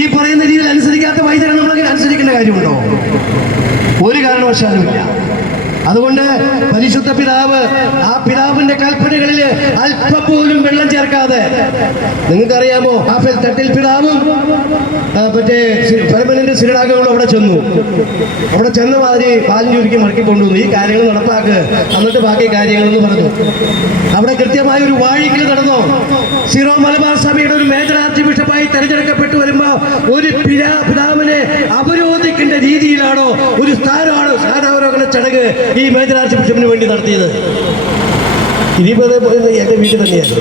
ഈ പറയുന്ന രീതിയിൽ അനുസരിക്കാത്ത വൈദ്യരെ നമ്മളങ്ങനെ അനുസരിക്കേണ്ട കാര്യമുണ്ടോ? ഒരു കാരണവശാലുമില്ല. അതുകൊണ്ട് പരിശുദ്ധ പിതാവ് ആ പിതാവിന്റെ കൽപ്പനകളിൽ അല്പം പോലും വെള്ളം ചേർക്കാതെ, നിങ്ങൾക്കറിയാമോ, ഹാഫിൽ തട്ടിൽ പിതാവും മറ്റേ പെർമനന്റ് സിനഡാംഗങ്ങളും അവിടെ ചെന്നു. അവിടെ ചെന്ന മാതിരി പാലം ചുരുക്കി മടക്കി കൊണ്ടുവന്നു, ഈ കാര്യങ്ങൾ നടപ്പാക്ക്, എന്നിട്ട് ബാക്കി കാര്യങ്ങളെന്ന് പറഞ്ഞു. അവിടെ കൃത്യമായ ഒരു വാഴിക്കൽ നടന്നു. സീറോ മലബാർ സഭയുടെ ഒരു മേജർ ആർച്ച് ബിഷപ്പായി തെരഞ്ഞെടുക്കപ്പെട്ടു വരുമ്പോ ഒരു പിതാവിനെ അവരോധിക്കേണ്ട രീതിയിലാണോ ഒരു സ്ഥാനാരോഹണ ചടങ്ങ് ഈ മേജർ ആർച്ച് ബിഷപ്പിന് വേണ്ടി നടത്തിയത്? ഇനിയിപ്പോ എന്റെ വീട്ടിൽ തന്നെയാണ്.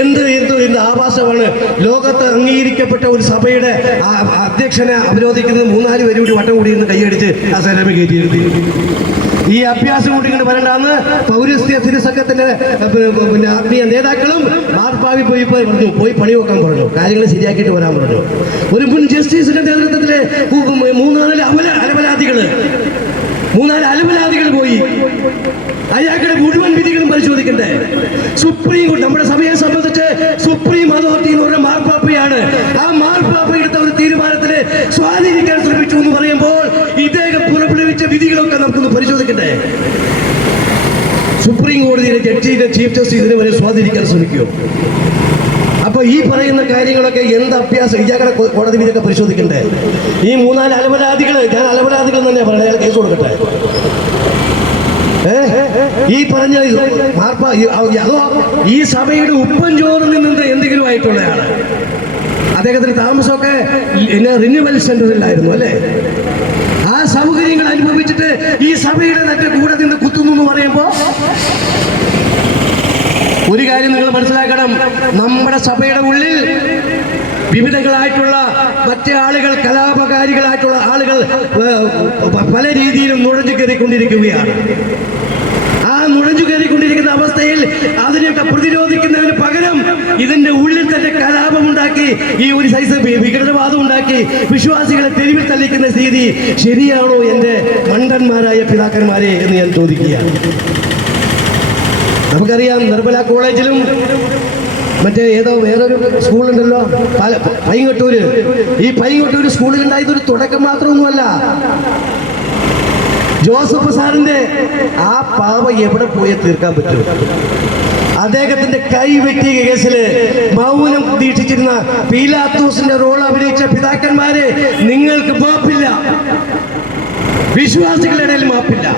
എന്ത് ആഭാസമാണ് ലോകത്ത് അംഗീകരിക്കപ്പെട്ട ഒരു സഭയുടെ അധ്യക്ഷനെ അവരോധിക്കുന്നത്. 3-4 പേര് കൂടി വട്ടം കൂടി ഇരുന്ന് കൈയടിച്ച് ആ സ്ഥലമേ കയറ്റിയിരുത്തി. ഈ അഭ്യാസം കൂടി ഇങ്ങോട്ട് വരണ്ടാന്ന് പൗരസ്ത്യ തിരുസംഘത്തിന്റെ പിന്നെ ആത്മീയ നേതാക്കളും മാർപ്പാവി പോയി പണി വെക്കാൻ പറഞ്ഞു, കാര്യങ്ങൾ ശരിയാക്കിയിട്ട് വരാൻ പറഞ്ഞു. ഒരു മുൻ ജസ്റ്റിസിന്റെ നേതൃത്വത്തിലെ 3-4 അലവലാദികൾ പോയി അയാളുടെ മുഴുവൻ വിധികളും പരിശോധിക്കണ്ടേ? സുപ്രീം കോടതി നമ്മുടെ സഭയെ സംബന്ധിച്ച് സുപ്രീം അതോറിറ്റി എന്ന് പറഞ്ഞ മാർപ്പാപ്പയാണ്. ആ മാർപ്പാപ്പ എടുത്ത ഒരു തീരുമാനത്തിന് സ്വാധീനിക്കാൻ ശ്രമിച്ചു എന്ന് പറയുമ്പോൾ ഇദ്ദേഹം പുറപ്പെടുവിച്ച വിധികളൊക്കെ നമുക്കൊന്ന് പരിശോധിക്കണ്ടേ? സുപ്രീം കോടതിയിലെ ജഡ്ജിയുടെ ചീഫ് ജസ്റ്റിസിനെ വരെ സ്വാധീനിക്കാൻ ശ്രമിക്കുമോ? അപ്പൊ ഈ പറയുന്ന കാര്യങ്ങളൊക്കെ എന്ത് അഭ്യാസം? ഇയാളുടെ കോടതി വിധിയൊക്കെ പരിശോധിക്കണ്ടേ? ഈ 3-4 അലവലാദികൾ, ഞാൻ അലവലാദികൾ തന്നെ പറയാം, അയാൾ കേസ് കൊടുക്കട്ടെ. ഈ പറഞ്ഞ അതോ ഈ സഭയുടെ ഉപ്പൻ ചോറിൽ നിന്ന് എന്തെങ്കിലും ആയിട്ടുള്ളയാണ്. അദ്ദേഹത്തിന് താമസമൊക്കെ റിന്യൂവൽ സെന്ററിലായിരുന്നു അല്ലേ? ആ സൗകര്യങ്ങൾ അനുഭവിച്ചിട്ട് ഈ സഭയുടെ തന്നെ കൂടെ നിന്ന് കുത്തുന്നു എന്ന് പറയുമ്പോ ഒരു കാര്യം നിങ്ങൾ മനസ്സിലാക്കണം, നമ്മുടെ സഭയുടെ ഉള്ളിൽ വിവിധങ്ങളായിട്ടുള്ള മറ്റേ ആളുകൾ, കലാപകാരികളായിട്ടുള്ള ആളുകൾ പല രീതിയിലും നുഴഞ്ഞു കയറിക്കൊണ്ടിരിക്കുകയാണ്. ആ നുഴഞ്ഞു കയറിക്കൊണ്ടിരിക്കുന്ന അവസ്ഥയിൽ അതിനെയൊക്കെ പ്രതിരോധിക്കുന്നതിന് പകരം ഇതിന്റെ ഉള്ളിൽ തന്നെ കലാപമുണ്ടാക്കി, ഈ ഒരു സൈസ് വിഘടനവാദം ഉണ്ടാക്കി വിശ്വാസികളെ തെരുവിൽ തള്ളിക്കുന്ന സ്ഥിതി ശരിയാണോ എന്റെ മണ്ടന്മാരായ പിതാക്കന്മാരെ എന്ന് ഞാൻ ചോദിക്കുകയാണ്. നമുക്കറിയാം, നിർമ്മല കോളേജിലും മറ്റേ വേറൊരു സ്കൂളുണ്ടല്ലോ പൈങ്ങട്ടൂര്. ഈ പൈങ്ങട്ടൂര് സ്കൂളിലുണ്ടായതൊരു തുടക്കം മാത്രമൊന്നുമല്ല. ജോസഫ് സാറിന്റെ ആ പാവ എവിടെ പോയി തീർക്കാൻ പറ്റും? അദ്ദേഹത്തിന്റെ കൈ വെട്ടിയ കേസില് മൗനം ദീക്ഷിച്ചിരുന്ന പീലാത്തോസിന്റെ റോൾ അഭിനയിച്ച പിതാക്കന്മാരെ നിങ്ങൾക്ക് മാപ്പില്ല, വിശ്വാസികളുടെ ഇടയിൽ മാപ്പില്ല.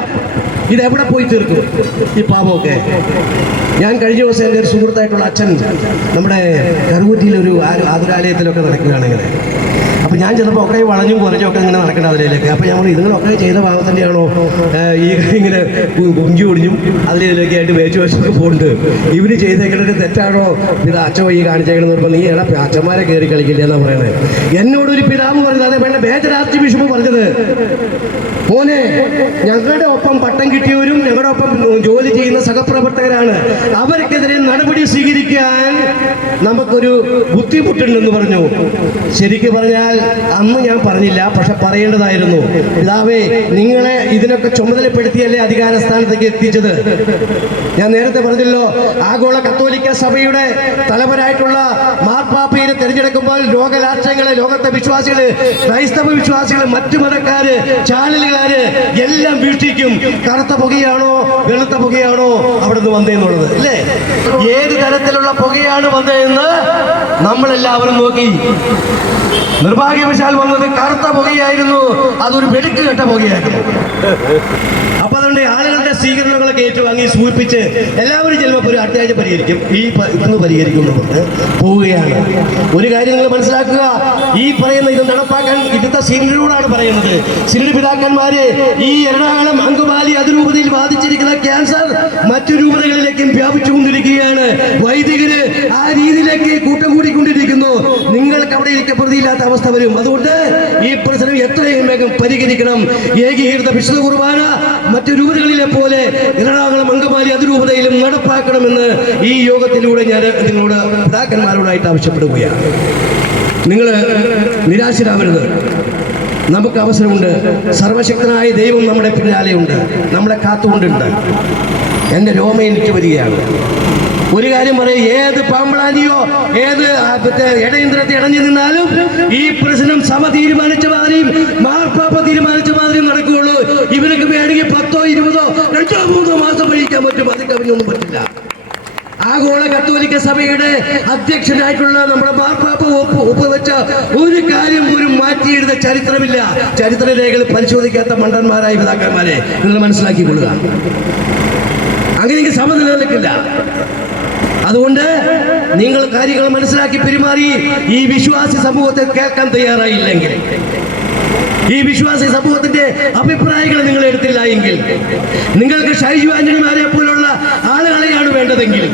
ഇതെവിടെ പോയി തീർക്കും ഈ പാപമൊക്കെ? ഞാൻ കഴിഞ്ഞ ദിവസം എൻ്റെ ഒരു സുഹൃത്തായിട്ടുള്ള അച്ഛൻ നമ്മുടെ കറുകുറ്റിയിലൊരു ആതുരാലയത്തിലൊക്കെ നടക്കുകയാണെങ്കിൽ, അപ്പൊ ഞാൻ ചെന്നപ്പോൾ ഒക്കെ വളഞ്ഞും കുറഞ്ഞും ഒക്കെ ഇങ്ങനെ നടക്കേണ്ട അതിലേക്ക്. അപ്പൊ ഞാൻ പറഞ്ഞു, ഇതിങ്ങളൊക്കെ ചെയ്ത ഭാഗത്തിൻ്റെയാണോ ഈ ഇങ്ങനെ കുഞ്ചി ഒടിഞ്ഞും അതിലേക്ക് ആയിട്ട് വേച്ചു വെച്ചൊക്കെ പോകുന്നുണ്ട്? ഇവര് ചെയ്തേക്കുന്നത് തെറ്റാണോ? ഇത് അച്ഛൻ ഈ കാണിച്ചേക്കണെന്ന് പറഞ്ഞപ്പോൾ നീ എടാ അച്ഛന്മാരെ കയറി കളിക്കില്ല എന്നാ പറയണേ. എന്നോടൊരു പിതാവ് പറഞ്ഞത്, അതേ വേണ്ട മേജർ ആർച്ച് ബിഷപ്പ് പറഞ്ഞത്, മോനെ ഞങ്ങളുടെ ഒപ്പം പട്ടം കിട്ടിയവരും ഞങ്ങളുടെ ഒപ്പം ജോലി ചെയ്യുന്ന സഹപ്രവർത്തകരാണ്, അവർക്കെതിരെ നടപടി സ്വീകരിക്കാൻ നമുക്കൊരു ബുദ്ധിമുട്ടുണ്ടെന്ന് പറഞ്ഞു. ശരിക്കും പറഞ്ഞാൽ അന്ന് ഞാൻ പറഞ്ഞില്ല, പക്ഷെ പറയേണ്ടതായിരുന്നു. പിതാവേ, നിങ്ങളെ ഇതിനൊക്കെ ചുമതലപ്പെടുത്തിയല്ലേ അധികാര സ്ഥാനത്തേക്ക് എത്തിച്ചത്? ഞാൻ നേരത്തെ പറഞ്ഞല്ലോ, ആഗോള കത്തോലിക്ക സഭയുടെ തലവനായിട്ടുള്ള മാർപ്പാപ്പയെ തിരഞ്ഞെടുക്കുമ്പോൾ ലോകരാഷ്ട്രങ്ങളെ, ലോകത്തെ വിശ്വാസികള്, ക്രൈസ്തവ വിശ്വാസികള്, മറ്റു മതക്കാര്, ചാനലുകാര് എല്ലാം വീക്ഷിക്കും. കറുത്ത പുകയാണോ വെളുത്ത പുകയാണോ അവിടെ നിന്ന് വന്നതെന്നുള്ളത് അല്ലേ? ഏത് തരത്തിലുള്ള പുകയാണ് വന്നതെന്ന് നമ്മളെല്ലാവരും നോക്കി. നിർഭാഗ്യവശാൽ വന്നത് കറുത്ത പുകയായിരുന്നു, അതൊരു വെടുക്ക് കെട്ട പുകയായിരുന്നു. അപ്പൊ അതുകൊണ്ട് ആളുകളുടെ സ്വീകരണങ്ങളൊക്കെ ഏറ്റുവാങ്ങി സൂചിപ്പിച്ച് എല്ലാവരും ചിലപ്പോൾ ഒരു അടുത്ത ആഴ്ച പരിഹരിക്കും, ഇന്ന് പരിഹരിക്കും പോവുകയാണ്. ഒരു കാര്യം നിങ്ങൾ മനസ്സിലാക്കുക, ഈ പറയുന്ന ഇത് നടപ്പാക്കാൻ ഇന്നത്തെ സിനഡിനോടാണ് പറയുന്നത്. സിനഡ് പിതാക്കന്മാര് ഈ എറണാകുളം അങ്കമാലി അതിരൂപതയിൽ ബാധിച്ചിരിക്കുന്ന ക്യാൻസർ മറ്റു രൂപതകളിലേക്കും വ്യാപിച്ചുകൊണ്ടിരിക്കുകയാണ്. വൈദികര് ആ രീതിയിലേക്ക് കൂട്ടം കൂടിക്കൊണ്ടിരിക്കുന്നു. നിങ്ങൾക്ക് അവിടെ ഇരിക്കപ്പെടുത്തിയില്ലാത്ത അവസ്ഥ വരും. അതുകൊണ്ട് ഈ പ്രശ്നം എത്രയും വേഗം പരിഹരിക്കണം. ഏകീകൃത വിശുദ്ധ കുർബാന മറ്റു രൂപതകളിലെ പോലെ എറണാകുളം അങ്കമാലി അതിരൂപതയിലും നടപ്പാക്കണമെന്ന് ഈ യോഗത്തിലൂടെ ഞാൻ നിങ്ങളോട് പിതാക്കന്മാരോടായിട്ട് ആവശ്യപ്പെടുകയാണ്. നിങ്ങൾ നിരാശരാവരുത്. നമുക്ക് അവസരമുണ്ട്. സർവശക്തനായ ദൈവം നമ്മുടെ പിന്നാലെയുണ്ട്, നമ്മളെ കാത്തുകൊണ്ടുണ്ട്. എൻ്റെ രോമം എനിക്ക് വരികയാണ്. ഒരു കാര്യം പറയും, ഏത് പാമ്പളാനിയോ ഏത് ഇടയന്ത്രത്തെ ഇടഞ്ഞു നിന്നാലും ഈ പ്രശ്നം സഭ തീരുമാനിച്ച മാതിരിയും മാർപ്പാപ്പ തീരുമാനിച്ച മാതിരിയും നടക്കുകയുള്ളൂ. ഇവർക്ക് വേണമെങ്കിൽ പറഞ്ഞൊന്നും പറ്റില്ല. ആഗോള കത്തോലിക്ക സഭയുടെ അധ്യക്ഷനായിട്ടുള്ള നമ്മുടെ മാർപ്പാപ്പ ഒപ്പുവെച്ച ഒരു കാര്യം പോലും മാറ്റിയെടുത്ത ചരിത്രമില്ല. ചരിത്രരേഖകൾ പരിശോധിക്കാത്ത മണ്ടന്മാരായ പിതാക്കന്മാരെ നിങ്ങൾ മനസ്സിലാക്കിക്കൊള്ളുക. അങ്ങനെ സഭ നിലനിൽക്കില്ല. അതുകൊണ്ട് നിങ്ങൾ കാര്യങ്ങൾ മനസ്സിലാക്കി പെരുമാറി ഈ വിശ്വാസി സമൂഹത്തെ കേൾക്കാൻ തയ്യാറായില്ലെങ്കിൽ, ഈ വിശ്വാസി സമൂഹത്തിന്റെ അഭിപ്രായങ്ങൾ നിങ്ങൾ എടുത്തില്ല എങ്കിൽ, നിങ്ങൾക്ക് ഷൈജു ആന്റണിമാരെ പോലുള്ള ആളുകളെയാണ് വേണ്ടതെങ്കിൽ,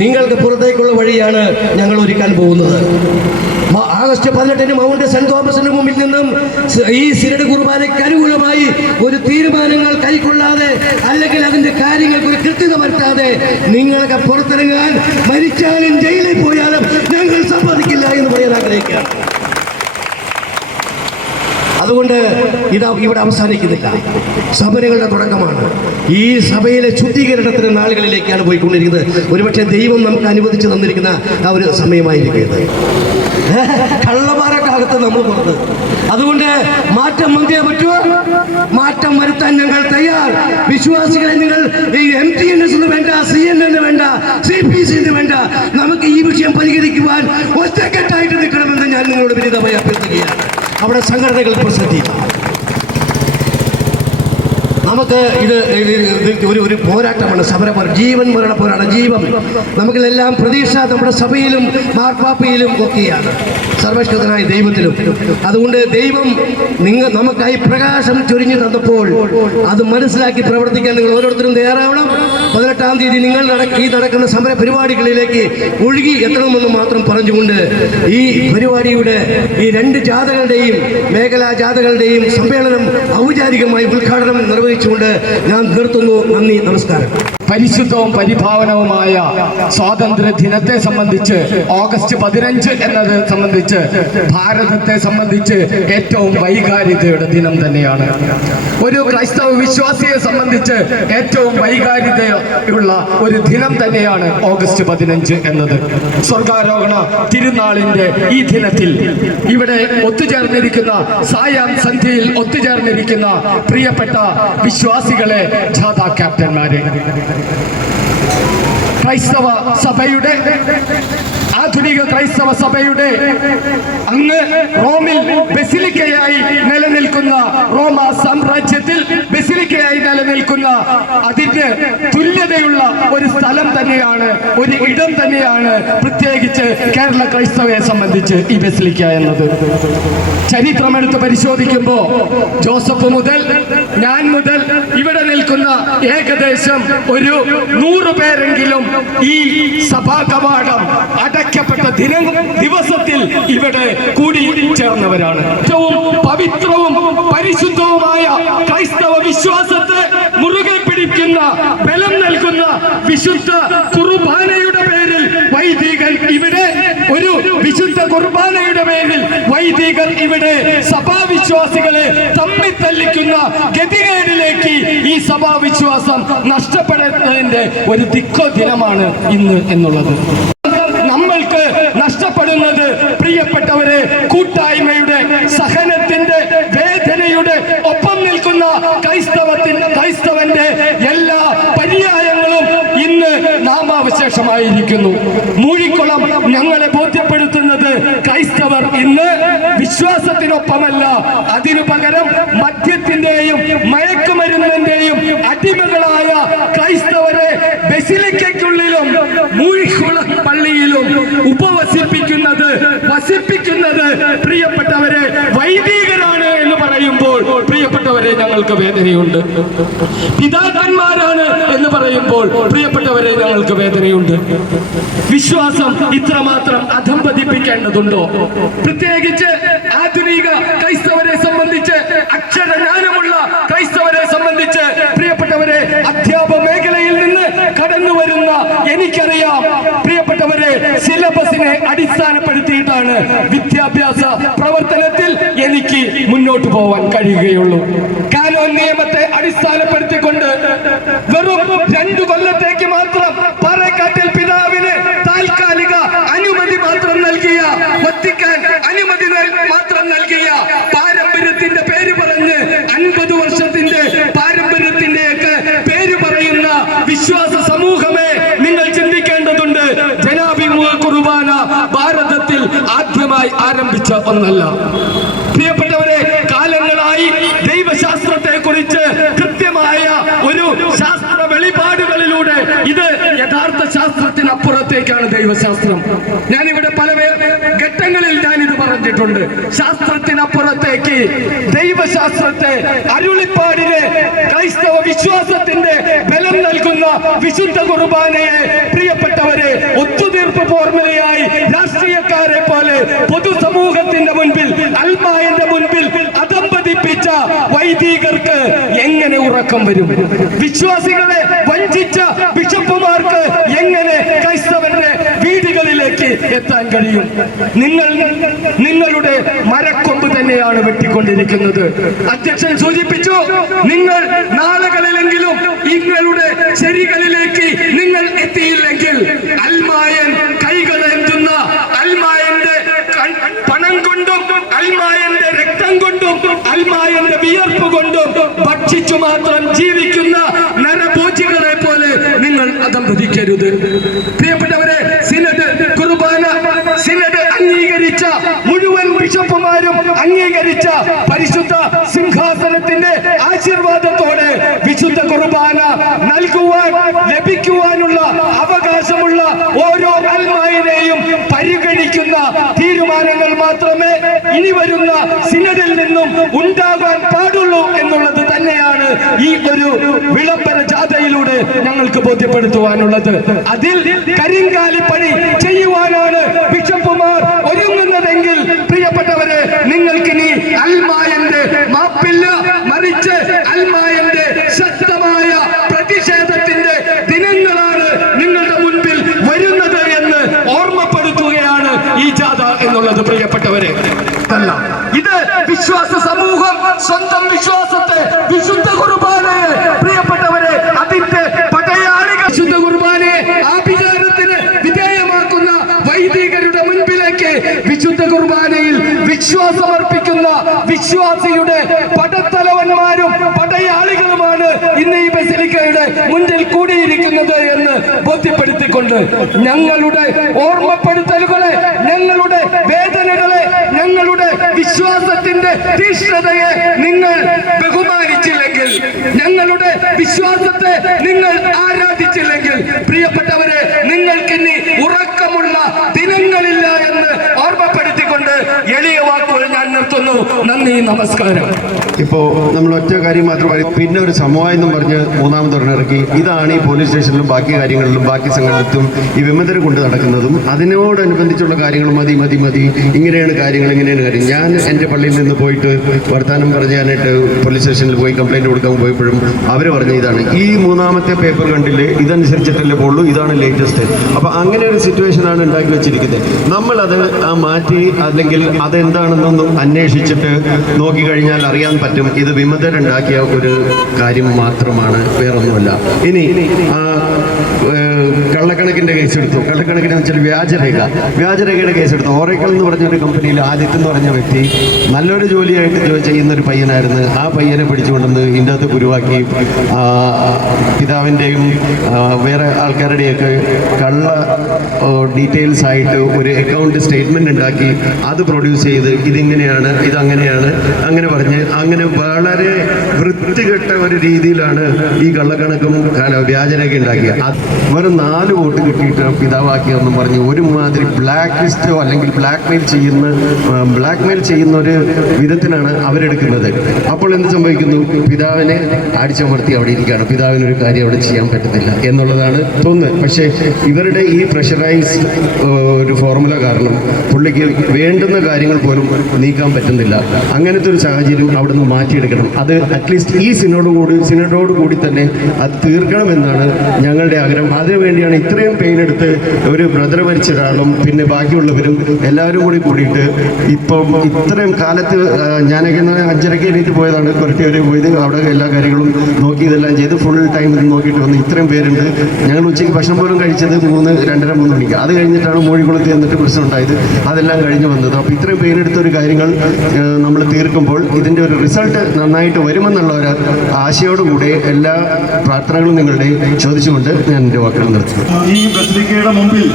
നിങ്ങൾക്ക് പുറത്തേക്കുള്ള വഴിയാണ് ഞങ്ങൾ ഒരുക്കാൻ പോകുന്നത്. ആഗസ്റ്റ് 18 മൗണ്ട് സെന്റ് തോമസിന് മുമ്പിൽ നിന്നും ഈ സിനഡ് കുർബാനയ്ക്ക് അനുകൂലമായി ഒരു തീരുമാനങ്ങൾ കൈക്കൊള്ളാതെ, അല്ലെങ്കിൽ അതിന്റെ കാര്യങ്ങൾക്ക് ഒരു കൃത്യത വരുത്താതെ നിങ്ങൾക്ക് പുറത്തിറങ്ങാൻ, മരിച്ചാലും ജയിലിൽ പോയാലും ഞങ്ങൾ സമ്മതിക്കില്ല എന്ന് പറയാൻ ആഗ്രഹിക്കുകയാണ്. അതുകൊണ്ട് ഇവിടെ അവസാനിക്കുന്നില്ല, സമരങ്ങളുടെ തുടക്കമാണ്. ഈ സഭയിലെ ശുദ്ധീകരണത്തിന് നാളുകളിലേക്കാണ് പോയിക്കൊണ്ടിരിക്കുന്നത്. ഒരുപക്ഷെ ദൈവം നമുക്ക് അനുവദിച്ചു തന്നിരിക്കുന്ന ആ ഒരു സമയമായിരിക്കുന്നത്. കള്ളന്മാരൊക്കെ അകത്ത് നമ്മൾ പുറത്ത്. അതുകൊണ്ട് മാറ്റം വന്നേ പറ്റുമോ? മാറ്റം വരുത്താൻ ഞങ്ങൾ തയ്യാർ. വിശ്വാസികളെ, നിങ്ങൾ ഈ MTNS വേണ്ട, CNN വേണ്ട, CPC വേണ്ട, നമുക്ക് ഈ വിഷയം പരിഹരിക്കുവാൻ ഒറ്റക്കെട്ടായിട്ട് നിൽക്കണമെന്ന് ഞാൻ നിങ്ങളോട് വിനീതമായി അഭ്യർത്ഥിക്കുകയാണ്. അവിടെ സംഘടനകൾ പ്രസിദ്ധീകരിക്കും. നമുക്ക് ഇത് ഒരു പോരാട്ടമാണ്, സമരമാണ്, ജീവൻ മരണ പോരാട്ടം. ജീവൻ നമുക്കെല്ലാം പ്രതീക്ഷ നമ്മുടെ സഭയിലും മാർപ്പാപ്പയിലും ഒക്കെയാണ്, സർവശക്തനായ ദൈവത്തിലും. അതുകൊണ്ട് ദൈവം നമുക്കായി പ്രകാശം ചൊരിഞ്ഞു തന്നപ്പോൾ അത് മനസ്സിലാക്കി പ്രവർത്തിക്കാൻ നിങ്ങൾ ഓരോരുത്തരും തയ്യാറാവണം. 18-ാം തീയതി നിങ്ങൾ നടക്കുന്ന സമര പരിപാടികളിലേക്ക് ഒഴുകി എത്തണമെന്ന് മാത്രം പറഞ്ഞുകൊണ്ട് ഈ പരിപാടിയുടെ ഈ 2 ജാഥകളുടെയും മേഖലാ ജാഥകളുടെയും സമ്മേളനം ഔപചാരികമായി ഉദ്ഘാടനം നിർവഹിച്ചുകൊണ്ട് ഞാൻ നിർത്തുന്നു. നന്ദി, നമസ്കാരം. പരിശുദ്ധവും പരിഭാവനവുമായ സ്വാതന്ത്ര്യ ദിനത്തെ സംബന്ധിച്ച്, ഓഗസ്റ്റ് 15 എന്നത് സംബന്ധിച്ച്, ഭാരതത്തെ സംബന്ധിച്ച് ഏറ്റവും വൈകാരികതയുടെ ദിനം തന്നെയാണ്. ഒരു ക്രൈസ്തവ വിശ്വാസിയെ സംബന്ധിച്ച് ഏറ്റവും വൈകാരികതയുള്ള ഒരു ദിനം തന്നെയാണ് ഓഗസ്റ്റ് 15 എന്നത്. സ്വർഗാരോഹണ തിരുനാളിന്റെ ഈ ദിനത്തിൽ ഇവിടെ ഒത്തുചേർന്നിരിക്കുന്ന, സായാഹ്ന സന്ധ്യയിൽ ഒത്തുചേർന്നിരിക്കുന്ന പ്രിയപ്പെട്ട വിശ്വാസികളെ, ജാഥ ക്യാപ്റ്റന്മാരെ, ക്രൈസ്തവ സഭയുടെ, ആധുനിക ക്രൈസ്തവ സഭയുടെ അങ്ങ് റോമിൽ ബസിലിക്കയായി നിലനിൽക്കുന്ന, റോമ സാമ്രാജ്യത്തിൽ ബസിലിക്കയായി നിലനിൽക്കുന്ന, അതിന് തുല്യതയുള്ള ഒരു സ്ഥലം തന്നെയാണ്, ഒരു ഇടം തന്നെയാണ് പ്രത്യേകിച്ച് കേരള ക്രൈസ്തവയെ സംബന്ധിച്ച് ഈ ബസിലിക്ക എന്നത്. ചരിത്രമെടുത്ത് പരിശോധിക്കുമ്പോൾ ജോസഫ് മുതൽ ഞാൻ മുതൽ ഇവിടെ നിൽക്കുന്ന ഏകദേശം ഒരു 100 പേരെങ്കിലും ഈ സഭാ കവാടം അടയ്ക്കപ്പെട്ട ദിവസത്തിൽ ഇവിടെ കൂടി ചേർന്നവരാണ്. ഏറ്റവും പവിത്രവും പരിശുദ്ധവുമായ ക്രൈസ്തവ വിശ്വാസത്തെ മുറുകെ പിടിക്കുന്ന, ബലം നൽകുന്ന വിശുദ്ധ കുർബാനയുടെ പേരിൽ വൈദികൻ ഇവിടെ, ഒരു വിശുദ്ധ കുർബാനയുടെ പേരിൽ വൈദികൻ ഇവിടെ സഭാവിശ്വാസികളെ തമ്മിത്തല്ലിക്കുന്ന ഗതികേടിലേക്ക് ഈ സഭാവിശ്വാസം നഷ്ടപ്പെടുന്നതിന്റെ ഒരു ദിനമാണ് ഇന്ന് എന്നുള്ളത്. നമ്മൾക്ക് നഷ്ടപ്പെടുന്നത്, പ്രിയപ്പെട്ടവരെ, കൂട്ടായ്മയുടെ, സഹനത്തിന്റെ, വേദനയുടെ ഒപ്പം നിൽക്കുന്ന ക്രൈസ്തവന്റെ എല്ലാ പര്യായങ്ങളും ഇന്ന് നാമാവശേഷമായിരിക്കുന്നു. മൂഴിക്കുളം ഞങ്ങളെ ബോധ്യപ്പെടുത്തുന്നത് ക്രൈസ്തവർ ഇന്ന് വിശ്വാസത്തിനൊപ്പമല്ല, അതിനു പകരം മദ്യത്തിന്റെയും മയക്കുമരുന്നിന്റെയും അടിമകളായ ക്രൈസ്തവരെ ബസിലിക്കയ്ക്കുള്ളിലും മൂഴിക്കുളം പള്ളിയിലും വസിപ്പിക്കുന്നത് പ്രിയപ്പെട്ടവരെ വൈദികരാണ് എന്ന് പറയുമ്പോൾ, പ്രിയപ്പെട്ടവരെ, ഞങ്ങൾക്ക് വേദനയുണ്ട്. പിതാക്കന്മാരാണ് എന്ന് പറയുമ്പോൾ, പ്രിയപ്പെട്ടവരെ, ഞങ്ങൾക്ക് വേദനയുണ്ട്. വിശ്വാസം ഇത്രമാത്രം അധംപതിപ്പിക്കേണ്ടതുണ്ടോ? പ്രത്യേകിച്ച് ആധുനിക ക്രൈസ്തവരെ സംബന്ധിച്ച്, അക്ഷരജ്ഞാനമുള്ള ക്രൈസ്തവരെ സംബന്ധിച്ച്, പ്രിയപ്പെട്ടവരെ, അധ്യാപന മേഖലയിൽ നിന്ന് കടന്നു വരുന്ന എനിക്കറിയാം, പ്രിയപ്പെട്ടവരെ, സിലബസിനെ അടിസ്ഥാനപ്പെടുത്തിയിട്ടാണ് വിദ്യാഭ്യാസ പ്രവർത്തനത്തിൽ എനിക്ക് മുന്നോട്ട് പോവാൻ കഴിയുകയുള്ളൂ. കാനോൻ നിയമത്തെ അടിസ്ഥാനപ്പെടുത്തിക്കൊണ്ട് വെറും 2 കൊല്ലത്തേക്ക് മാത്രം പാറേക്കാട്ടിൽ പിതാവിന് താൽക്കാലിക അനുമതി മാത്രം നൽകിയ, വത്തിക്കാൻ അനുമതി മാത്രം നൽകിയ, പാരമ്പര്യത്തിന്റെ പേര് പറഞ്ഞ് 50 വർഷത്തിന്റെ പാരമ്പര്യത്തിന്റെയൊക്കെ പേര് പറയുന്ന വിശ്വാസ ആരംഭിച്ച ഒന്നല്ല. പ്രിയപ്പെട്ടവരെ, കാലങ്ങളായി ദൈവശാസ്ത്രത്തെ കുറിച്ച് കൃത്യമായ ഒരു ശാസ്ത്ര വെളിപാടുകളിലൂടെ ഇത് യഥാർത്ഥ ശാസ്ത്രത്തിനപ്പുറത്തേക്കാണ് ദൈവശാസ്ത്രം. ഞാനിവിടെ പല ഘട്ടങ്ങളിൽ ഞാനിത് പറഞ്ഞിട്ടുണ്ട്. ശാസ്ത്രത്തിനപ്പുറത്തേക്ക് ദൈവശാസ്ത്രത്തെ, അരുളിപ്പാടിനെ, ക്രൈസ്തവ വിശ്വാസത്തിന്റെ ബലം നൽകുന്ന വിശുദ്ധ കുർബാനയെ പ്രിയപ്പെട്ടവരെ ഒത്തുതീർപ്പ് ഫോർമുലയായി രാഷ്ട്രീയക്കാരെ പോലെ പൊതുസമൂഹത്തിന്റെ മുൻപിൽ, അൽമായന്റെ മുൻപിൽ അധംപതിപ്പിച്ച വൈദികർക്ക് എങ്ങനെ ഉറക്കം വരും? വിശ്വാസികളെ വഞ്ചിച്ച ബിഷപ്പുമാർക്ക് എങ്ങനെ ക്രൈസ്തവന്റെ വീടുകളിലേക്ക് എത്താൻ കഴിയും? നിങ്ങളുടെ മരക്കൊമ്പ് തന്നെയാണ് വെട്ടിക്കൊണ്ടിരിക്കുന്നത്. അധ്യക്ഷൻ സൂചിപ്പിച്ചു, നിങ്ങൾ നാളുകളിലെങ്കിലും നിങ്ങളുടെ ശരികളിലേക്ക് നിങ്ങൾ എത്തിയില്ലെങ്കിൽ അൽമായൻ കൈകളെന്തുന്ന, അൽമായന്റെ പണം കൊണ്ടും അൽമായന്റെ രക്തം കൊണ്ടും അൽമായന്റെ വിയർപ്പ് കൊണ്ടും ഭക്ഷിച്ചു മാത്രം ജീവിക്കുന്ന നരഭോജികളെ പോലെ നിങ്ങൾ അധംപതിക്കരുത്. പ്രിയപ്പെട്ടവരെ, സിനഡ് കുർബാന, സിനഡ് അംഗീകരിച്ച മുഴുവൻ ബിഷപ്പുമാരും അംഗീകരിച്ച പരിശുദ്ധ സിംഹാസനത്തിന്റെ ആശീർവാദത്തോടെ വിശുദ്ധ കുർബാന നൽകുവാൻ, ലഭിക്കുവാനുള്ള അവകാശമുള്ള ഓരോ അൽമായനെയും പരിഗണിക്കുന്ന തീരുമാനങ്ങൾ മാത്രമേ ഇനി വരുന്ന സിനഡിൽ നിന്നും ഉണ്ടാകാൻ പാടുള്ളൂ എന്നുള്ളത് തന്നെയാണ് ഈ ഒരു വിളംബര ജാഥയിലൂടെ ഞങ്ങൾക്ക് ബോധ്യപ്പെടുത്തുവാനുള്ളത്. അതിൽ കരിങ്കാലിപ്പണി ചെയ്യുവാനാണ് ബിഷപ്പുമാർ ഒരുങ്ങുന്നതെങ്കിൽ പ്രിയപ്പെട്ടവരെ, നിങ്ങൾക്കിനി അൽമായന്റെ മാപ്പില്ല, മറിച്ച് അൽമായന്റെ ശക്തമായ പ്രതിഷേധത്തിന്റെ ദിനങ്ങളാണ് നിങ്ങളുടെ മുൻപിൽ വരുന്നത് എന്ന് ഓർമ്മപ്പെടുത്തുകയാണ് ഈ ജാഥ എന്നുള്ളത്. പ്രിയപ്പെട്ടവരെ, ഇത് വിശ്വാസ സമൂഹം സ്വന്തം വിശ്വാസത്തെ, വിശുദ്ധ കുർബാനയെ, പ്രിയപ്പെട്ടവരെ, അതിന്റെ പടയാളികൾ, വിശുദ്ധ കുർബാനയെ ആഭിചാരത്തിന് വിധേയമാക്കുന്ന വൈദികരുടെ മുൻപിലേക്ക് വിശുദ്ധ കുർബാനയിൽ വിശ്വാസമർപ്പിക്കുന്ന വിശ്വാസിയുടെ പടത്തലവന്മാരും പടയാളികളുമാണ് ഇന്ന് ഈ ബസിലിക്കയുടെ മുന്നിൽ കൂടിയിരിക്കുന്നത് എന്ന് ബോധ്യപ്പെടുത്തിക്കൊണ്ട് ഞങ്ങളുടെ ഓർമ്മപ്പെടുത്തലുകളെ, ഞങ്ങളുടെ വേദനകളെ, ഞങ്ങളുടെ വിശ്വാസത്തിന്റെ തീഷ്ണതയെ നിങ്ങൾ ബഹുമാനിച്ചില്ലെങ്കിൽ, ഞങ്ങളുടെ വിശ്വാസത്തെ നിങ്ങൾ ആരാധിച്ചില്ലെങ്കിൽ, പ്രിയപ്പെട്ടവരെ, നിങ്ങൾക്കിനി ഉറക്കമുള്ള ദിനങ്ങളില്ല എന്ന് ഓർമ്മപ്പെടുത്തിക്കൊണ്ട് എളിയ വാക്കുകൾ ഞാൻ നിർത്തുന്നു. നന്ദി, നമസ്കാരം. ഇപ്പോൾ നമ്മൾ ഒറ്റ കാര്യം മാത്രം പറയും, പിന്നെ ഒരു സമവായം എന്നും പറഞ്ഞ് മൂന്നാമതൊരെണ്ണം ഇറക്കി. ഇതാണ് ഈ പോലീസ് സ്റ്റേഷനിലും ബാക്കി കാര്യങ്ങളിലും ബാക്കി സംഘടനത്തും ഈ വിമതരെ കൊണ്ട് നടക്കുന്നതും അതിനോടനുബന്ധിച്ചുള്ള കാര്യങ്ങൾ. മതി മതി മതി, ഇങ്ങനെയാണ് കാര്യങ്ങൾ, ഇങ്ങനെയാണ് കാര്യം. ഞാൻ എൻ്റെ പള്ളിയിൽ നിന്ന് പോയിട്ട് വർത്തമാനം പറഞ്ഞാനായിട്ട് പോലീസ് സ്റ്റേഷനിൽ പോയി കംപ്ലൈൻറ്റ് കൊടുക്കാൻ പോയപ്പോഴും അവർ പറഞ്ഞ ഇതാണ്, ഈ മൂന്നാമത്തെ പേപ്പർ കണ്ടില്ലേ, ഇതനുസരിച്ചിട്ടല്ലേ പോളൂ, ഇതാണ് ലേറ്റസ്റ്റ്. അപ്പോൾ അങ്ങനെ ഒരു സിറ്റുവേഷനാണ് ഉണ്ടാക്കി വെച്ചിരിക്കുന്നത്. നമ്മളത് മാറ്റി, അല്ലെങ്കിൽ അതെന്താണെന്നൊന്നും അന്വേഷിച്ചിട്ട് നോക്കിക്കഴിഞ്ഞാൽ അറിയാൻ പറ്റും ഇത് വിമതരുണ്ടാക്കിയ ഒരു കാര്യം മാത്രമാണ്, വേറൊന്നുമല്ല. ഇനി കള്ളക്കണക്കിൻ്റെ കേസെടുത്തു. കള്ളക്കണക്കിന് വെച്ചാൽ വ്യാജരേഖയുടെ കേസെടുത്തു. ഓറേക്കൽ എന്ന് പറഞ്ഞൊരു കമ്പനിയിൽ ആദിത്യ എന്ന് പറഞ്ഞ വ്യക്തി നല്ലൊരു ജോലിയായിട്ട് ചെയ്യുന്നൊരു പയ്യനായിരുന്നു. ആ പയ്യനെ പിടിച്ചുകൊണ്ടുവന്ന് ഇതിൻ്റെ അകത്ത് കുരുവാക്കി പിതാവിൻ്റെയും വേറെ ആൾക്കാരുടെയൊക്കെ കള്ള ഡീറ്റെയിൽസ് ആയിട്ട് ഒരു അക്കൗണ്ട് സ്റ്റേറ്റ്മെൻറ്റ് ഉണ്ടാക്കി അത് പ്രൊഡ്യൂസ് ചെയ്ത് ഇതിങ്ങനെയാണ്, ഇതങ്ങനെയാണ്, അങ്ങനെ പറഞ്ഞ് അങ്ങനെ വളരെ വൃത്തികെട്ട ഒരു രീതിയിലാണ് ഈ കള്ളക്കണക്കും വ്യാജരേഖ ഉണ്ടാക്കിയത്. വെറും 4 വോട്ട് കിട്ടിയിട്ട് പിതാവാക്കിയെന്നും പറഞ്ഞ് ഒരുമാതിരി ബ്ലാക്ക് ലിസ്റ്റോ അല്ലെങ്കിൽ ബ്ലാക്ക്മെയിൽ ചെയ്യുന്ന ഒരു വിധത്തിലാണ് അവരെടുക്കുന്നത്. അപ്പോൾ എന്ത് സംഭവിക്കുന്നു? പിതാവിനെ അടിച്ചമർത്തി അവിടെ ഇരിക്കുകയാണ്. പിതാവിനൊരു കാര്യം അവിടെ ചെയ്യാൻ പറ്റത്തില്ല എന്നുള്ളതാണ് തോന്നുന്നത്. പക്ഷേ ഇവരുടെ ഈ പ്രഷറൈസ്ഡ് ഒരു ഫോർമുല കാരണം പുള്ളിക്ക് വേണ്ടുന്ന കാര്യങ്ങൾ പോലും നീക്കാൻ പറ്റുന്നില്ല. അങ്ങനത്തെ ഒരു സാഹചര്യം അവിടെ നിന്ന് മാറ്റിയെടുക്കണം. അത് അറ്റ്ലീസ്റ്റ് ഈ സിനഡോട് കൂടി തന്നെ അത് തീർക്കണമെന്നാണ് ഞങ്ങളുടെ ആഗ്രഹം. അതിനുവേണ്ടിയാണ് ഇത്രയും പെയിൻ എടുത്ത് ഒരു ബ്രദർ മരിച്ച ഒരാളും പിന്നെ ബാക്കിയുള്ളവരും എല്ലാവരും കൂടിയിട്ട് ഇപ്പം ഇത്രയും കാലത്ത് ഞാനൊക്കെ 5:30 എണീറ്റ് പോയതാണ്. കുറച്ച് പേര് പോയത് അവിടെ എല്ലാ കാര്യങ്ങളും നോക്കി ഇതെല്ലാം ചെയ്ത് ഫുൾ ടൈം നോക്കിയിട്ട് വന്ന് ഇത്രയും പേരുണ്ട്. ഞങ്ങൾ ഉച്ചയ്ക്ക് ഭക്ഷണം പോലും കഴിച്ചത് 2:30 മണിക്ക്. അത് കഴിഞ്ഞിട്ടാണ് മൂഴിക്കുളത്ത് എന്നിട്ട് പ്രശ്നം ഉണ്ടായത്. അതെല്ലാം കഴിഞ്ഞ് വന്നത്. അപ്പോൾ ഇത്രയും പെയിൻ എടുത്തൊരു കാര്യങ്ങൾ നമ്മൾ തീർക്കുമ്പോൾ ഇതിൻ്റെ ഒരു റിസൾട്ട് നന്നായിട്ട് വരുമെന്നുള്ള ഒരു ആശയോടുകൂടി എല്ലാ പ്രാർത്ഥനകളും നിങ്ങളുടെ ചോദിച്ചുകൊണ്ട് ഞാൻ എൻ്റെ വാക്കുകൾ നിർത്തുന്നു. ഈ ബസിലിക്കയുടെ മുമ്പിൽ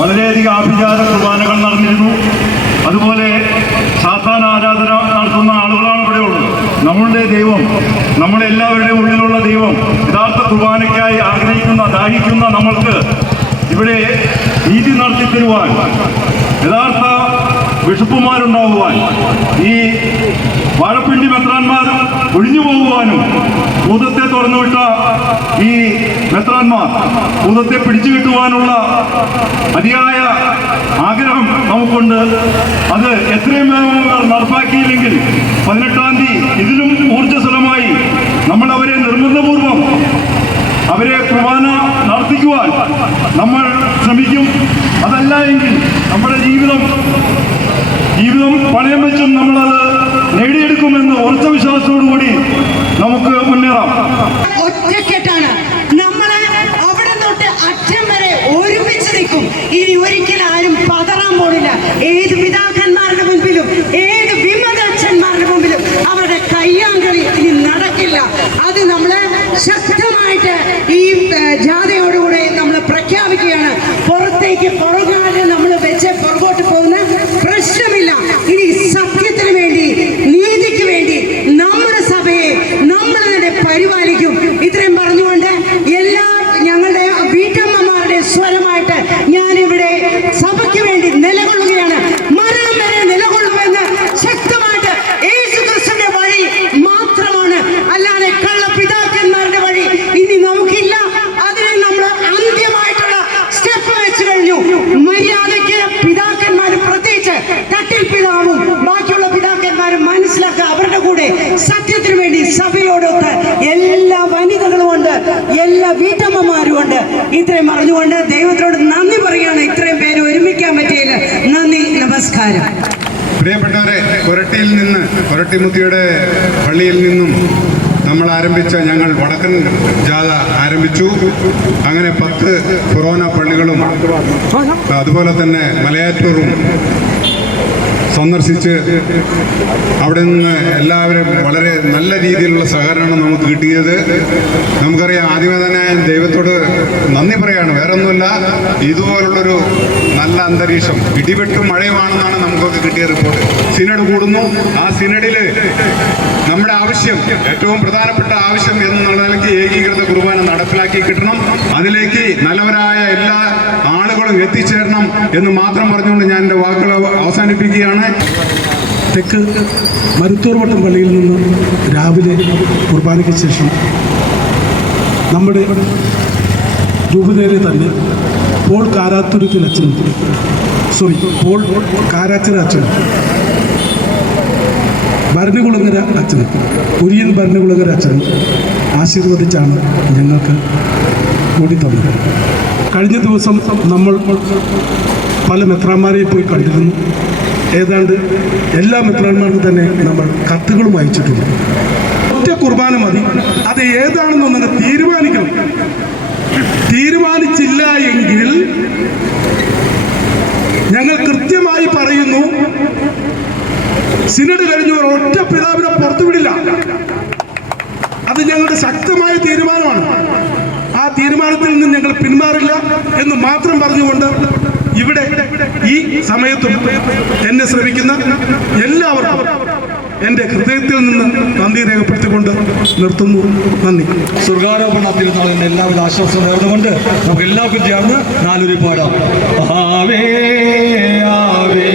വളരെയധികം ആഭിചാര കുർബാനകൾ നടന്നിരുന്നു. അതുപോലെ ദൈവം, നമ്മളെല്ലാവരുടെയും ഉള്ളിലുള്ള ദൈവം, യഥാർത്ഥ കുർബാനയ്ക്കായി ആഗ്രഹിക്കുന്ന ദാഹിക്കുന്ന നമ്മൾക്ക് ഇവിടെ നീതി നടത്തി തരുവാൻ, യഥാർത്ഥ ബിഷപ്പുമാരുണ്ടാകുവാൻ, ഈ വാഴപ്പിണ്ടി മെത്രാന്മാർ ഒഴിഞ്ഞു പോകുവാനും, ഭൂതത്തെ തുറന്നുവിട്ട ഈ മെത്രാന്മാർ ഭൂതത്തെ പിടിച്ചു കിട്ടുവാനുള്ള അതിയായ ആഗ്രഹം നമുക്കുണ്ട്. അത് എത്രയും വേഗം നടപ്പാക്കിയില്ലെങ്കിൽ 18-ാം തീയതി ഇതിലും ഊർജ്ജസ്വലമായി നമ്മൾ അവരെ നിർബന്ധപൂർവം അവരെ കുർബാന നടത്തിക്കുവാൻ നമ്മൾ ശ്രമിക്കും. അതല്ല എങ്കിൽ നമ്മുടെ ജീവിതം പണയം വെച്ചും നമ്മളത് നേടിയെടുക്കുമെന്ന് ഉറച്ച വിശ്വാസത്തോടുകൂടി നമുക്ക് മുന്നേറാം. ഒറ്റക്കെട്ടാണ് നമ്മള് അവിടെ തൊട്ട് അറ്റം വരെ ഒരുമിച്ച് നിൽക്കും. ഇനി ഒരിക്കലും ആരും പതറാൻ പോണില്ല. ഏത് പിതാക്കന്മാരുടെ മുൻപിലും ഏത് വിമതച്ഛന്മാരുടെ മുമ്പിലും അവരുടെ കയ്യാങ്കളി ഇനി നടക്കില്ല. അത് നമ്മള് ശക്തമായിട്ട് ഈ ജാഥയോടുകൂടെ നമ്മൾ പ്രഖ്യാപിക്കുകയാണ്. പുറത്തേക്ക് പുറകാലെ നമ്മൾ വെച്ച് പുറകോട്ട് പോകുന്ന പ്രശ്നമില്ല. ഇനി സത്യത്തിന് വേണ്ടി, നീതിക്ക് വേണ്ടി നമ്മുടെ സഭയെ നമ്മൾ തന്നെ പരിപാലിക്കും. ഇത്രയും പറഞ്ഞുകൊണ്ട് എല്ലാ ഞങ്ങളുടെ വീട്ടമ്മമാരുടെ സ്വരമായിട്ട് ഞാനിവിടെ സഭയ്ക്ക് വേണ്ടി നിലകൊള്ളുകയാണ്. മരണം വരെ നിലകൊള്ളുമെന്ന് ശക്തമായിട്ട് യേശുക്രിസ്തുവിന്റെ വഴി മാത്രമാണ്, അല്ലാതെ കള്ളപിതാക്കന്മാരുടെ വഴി ഇനി നമുക്കില്ല. അതിനെ നമ്മൾ അന്ത്യമായിട്ടുള്ള സ്റ്റെപ്പ് വെച്ച് കഴിഞ്ഞു. മര്യാദയ്ക്ക് പിതാക്കന്മാർ, പ്രത്യേകിച്ച് തട്ടിൽ പിതാവും ബാക്കിയുള്ള പിതാക്കന്മാരും മനസ്സിലാക്കുക. അവരുടെ കൂടെ സത്യത്തിന് വേണ്ടി സഭയോടൊത്ത് എല്ലാ വനിതകളും ഉണ്ട്, എല്ലാ വീട്ടമ്മമാരും ഉണ്ട്. ഇത്രയും പറഞ്ഞുകൊണ്ട് ദൈവത്തോട് നന്ദി പറയുകയാണ്. ഇത്രയും പേര് ഒരുമിക്കാൻ പറ്റിയില്ല. നന്ദി, നമസ്കാരം. പ്രിയപ്പെട്ടവരെ, കൊരട്ടിമുത്തിയുടെ പള്ളിയിൽ നിന്നും നമ്മൾ ആരംഭിച്ച ഞങ്ങൾ വടക്കൻ ജാഥ ആരംഭിച്ചു. അങ്ങനെ 10 കൊറോന പള്ളികളും അതുപോലെ തന്നെ മലയാറ്റൂറും സന്ദർശിച്ച് അവിടെ നിന്ന് എല്ലാവരും വളരെ നല്ല രീതിയിലുള്ള സഹകരണം നമുക്ക് കിട്ടിയത്. നമുക്കറിയാം, ആദ്യമേ തന്നെ ദൈവത്തോട് നന്ദി പറയാണ്. വേറൊന്നുമില്ല, ഇതുപോലുള്ളൊരു നല്ല അന്തരീക്ഷം, ഇടിവെട്ടും മഴയുമാണെന്നാണ് നമുക്കൊക്കെ കിട്ടിയ റിപ്പോർട്ട്. സിനഡ് കൂടുന്നു. ആ സിനഡിൽ നമ്മുടെ ആവശ്യം, ഏറ്റവും പ്രധാനപ്പെട്ട ആവശ്യം എന്നുള്ള നിലയ്ക്ക് ഏകീകൃത കുർബാന നടപ്പിലാക്കി കിട്ടണം. അതിലേക്ക് നല്ലവരായ എല്ലാ ആളുകളും എത്തിച്ചേരണം എന്ന് മാത്രം പറഞ്ഞുകൊണ്ട് ഞാൻ എൻ്റെ വാക്കുകൾ അവസാനിപ്പിക്കുകയാണ്. തെക്ക് മരുത്തൂർവട്ടം പള്ളിയിൽ നിന്ന് രാവിലെ കുർബാനയ്ക്ക് ശേഷം നമ്മുടെ രൂപതയിലെ തന്നെ പോൾ കാരാത്തുരുത്തിൽ അച്ഛനും പോൾ കാരാച്ചിറ അച്ഛനും ഭരണകുളങ്ങര അച്ഛനും കുര്യൻ ഭരണകുളങ്ങര അച്ഛനും ആശീർവദിച്ചാണ് ഞങ്ങൾക്ക് കൂടി തന്നത്. കഴിഞ്ഞ ദിവസം നമ്മൾ പല മെത്രാന്മാരെയും പോയി കണ്ടിരുന്നു. ഏതാണ്ട് എല്ലാ മെത്രാന്മാർക്കും തന്നെ നമ്മൾ കത്തുകളും അയച്ചിട്ടുണ്ട്. ഒറ്റ കുർബാന മതി, അത് ഏതാണെന്ന് നിങ്ങൾ തീരുമാനിക്കണം. തീരുമാനിച്ചില്ല എങ്കിൽ ഞങ്ങൾ കൃത്യമായി പറയുന്നു, സിനഡ് കഴിഞ്ഞവർ ഒറ്റ പിതാവിനെ പുറത്തുവിടില്ല. അത് ഞങ്ങളുടെ ശക്തമായ തീരുമാനമാണ്. ആ തീരുമാനത്തിൽ നിന്ന് ഞങ്ങൾ പിന്മാറില്ല എന്ന് മാത്രം പറഞ്ഞുകൊണ്ട് ഇവിടെ ഈ സമയത്തും എന്നെ ശ്രമിക്കുന്ന എല്ലാവർക്കും എൻ്റെ ഹൃദയത്തിൽ നിന്ന് നന്ദി രേഖപ്പെടുത്തിക്കൊണ്ട് നിർത്തുന്നു. നന്ദി. സ്വർഗാരോപണ തിരുനാളിൻ്റെ എല്ലാവിധ ആശ്വാസം നേർന്നുകൊണ്ട് നമുക്ക് എല്ലാവർക്കും ചേർന്ന് നാലൊരു പാടാം. ആവേ ആവേ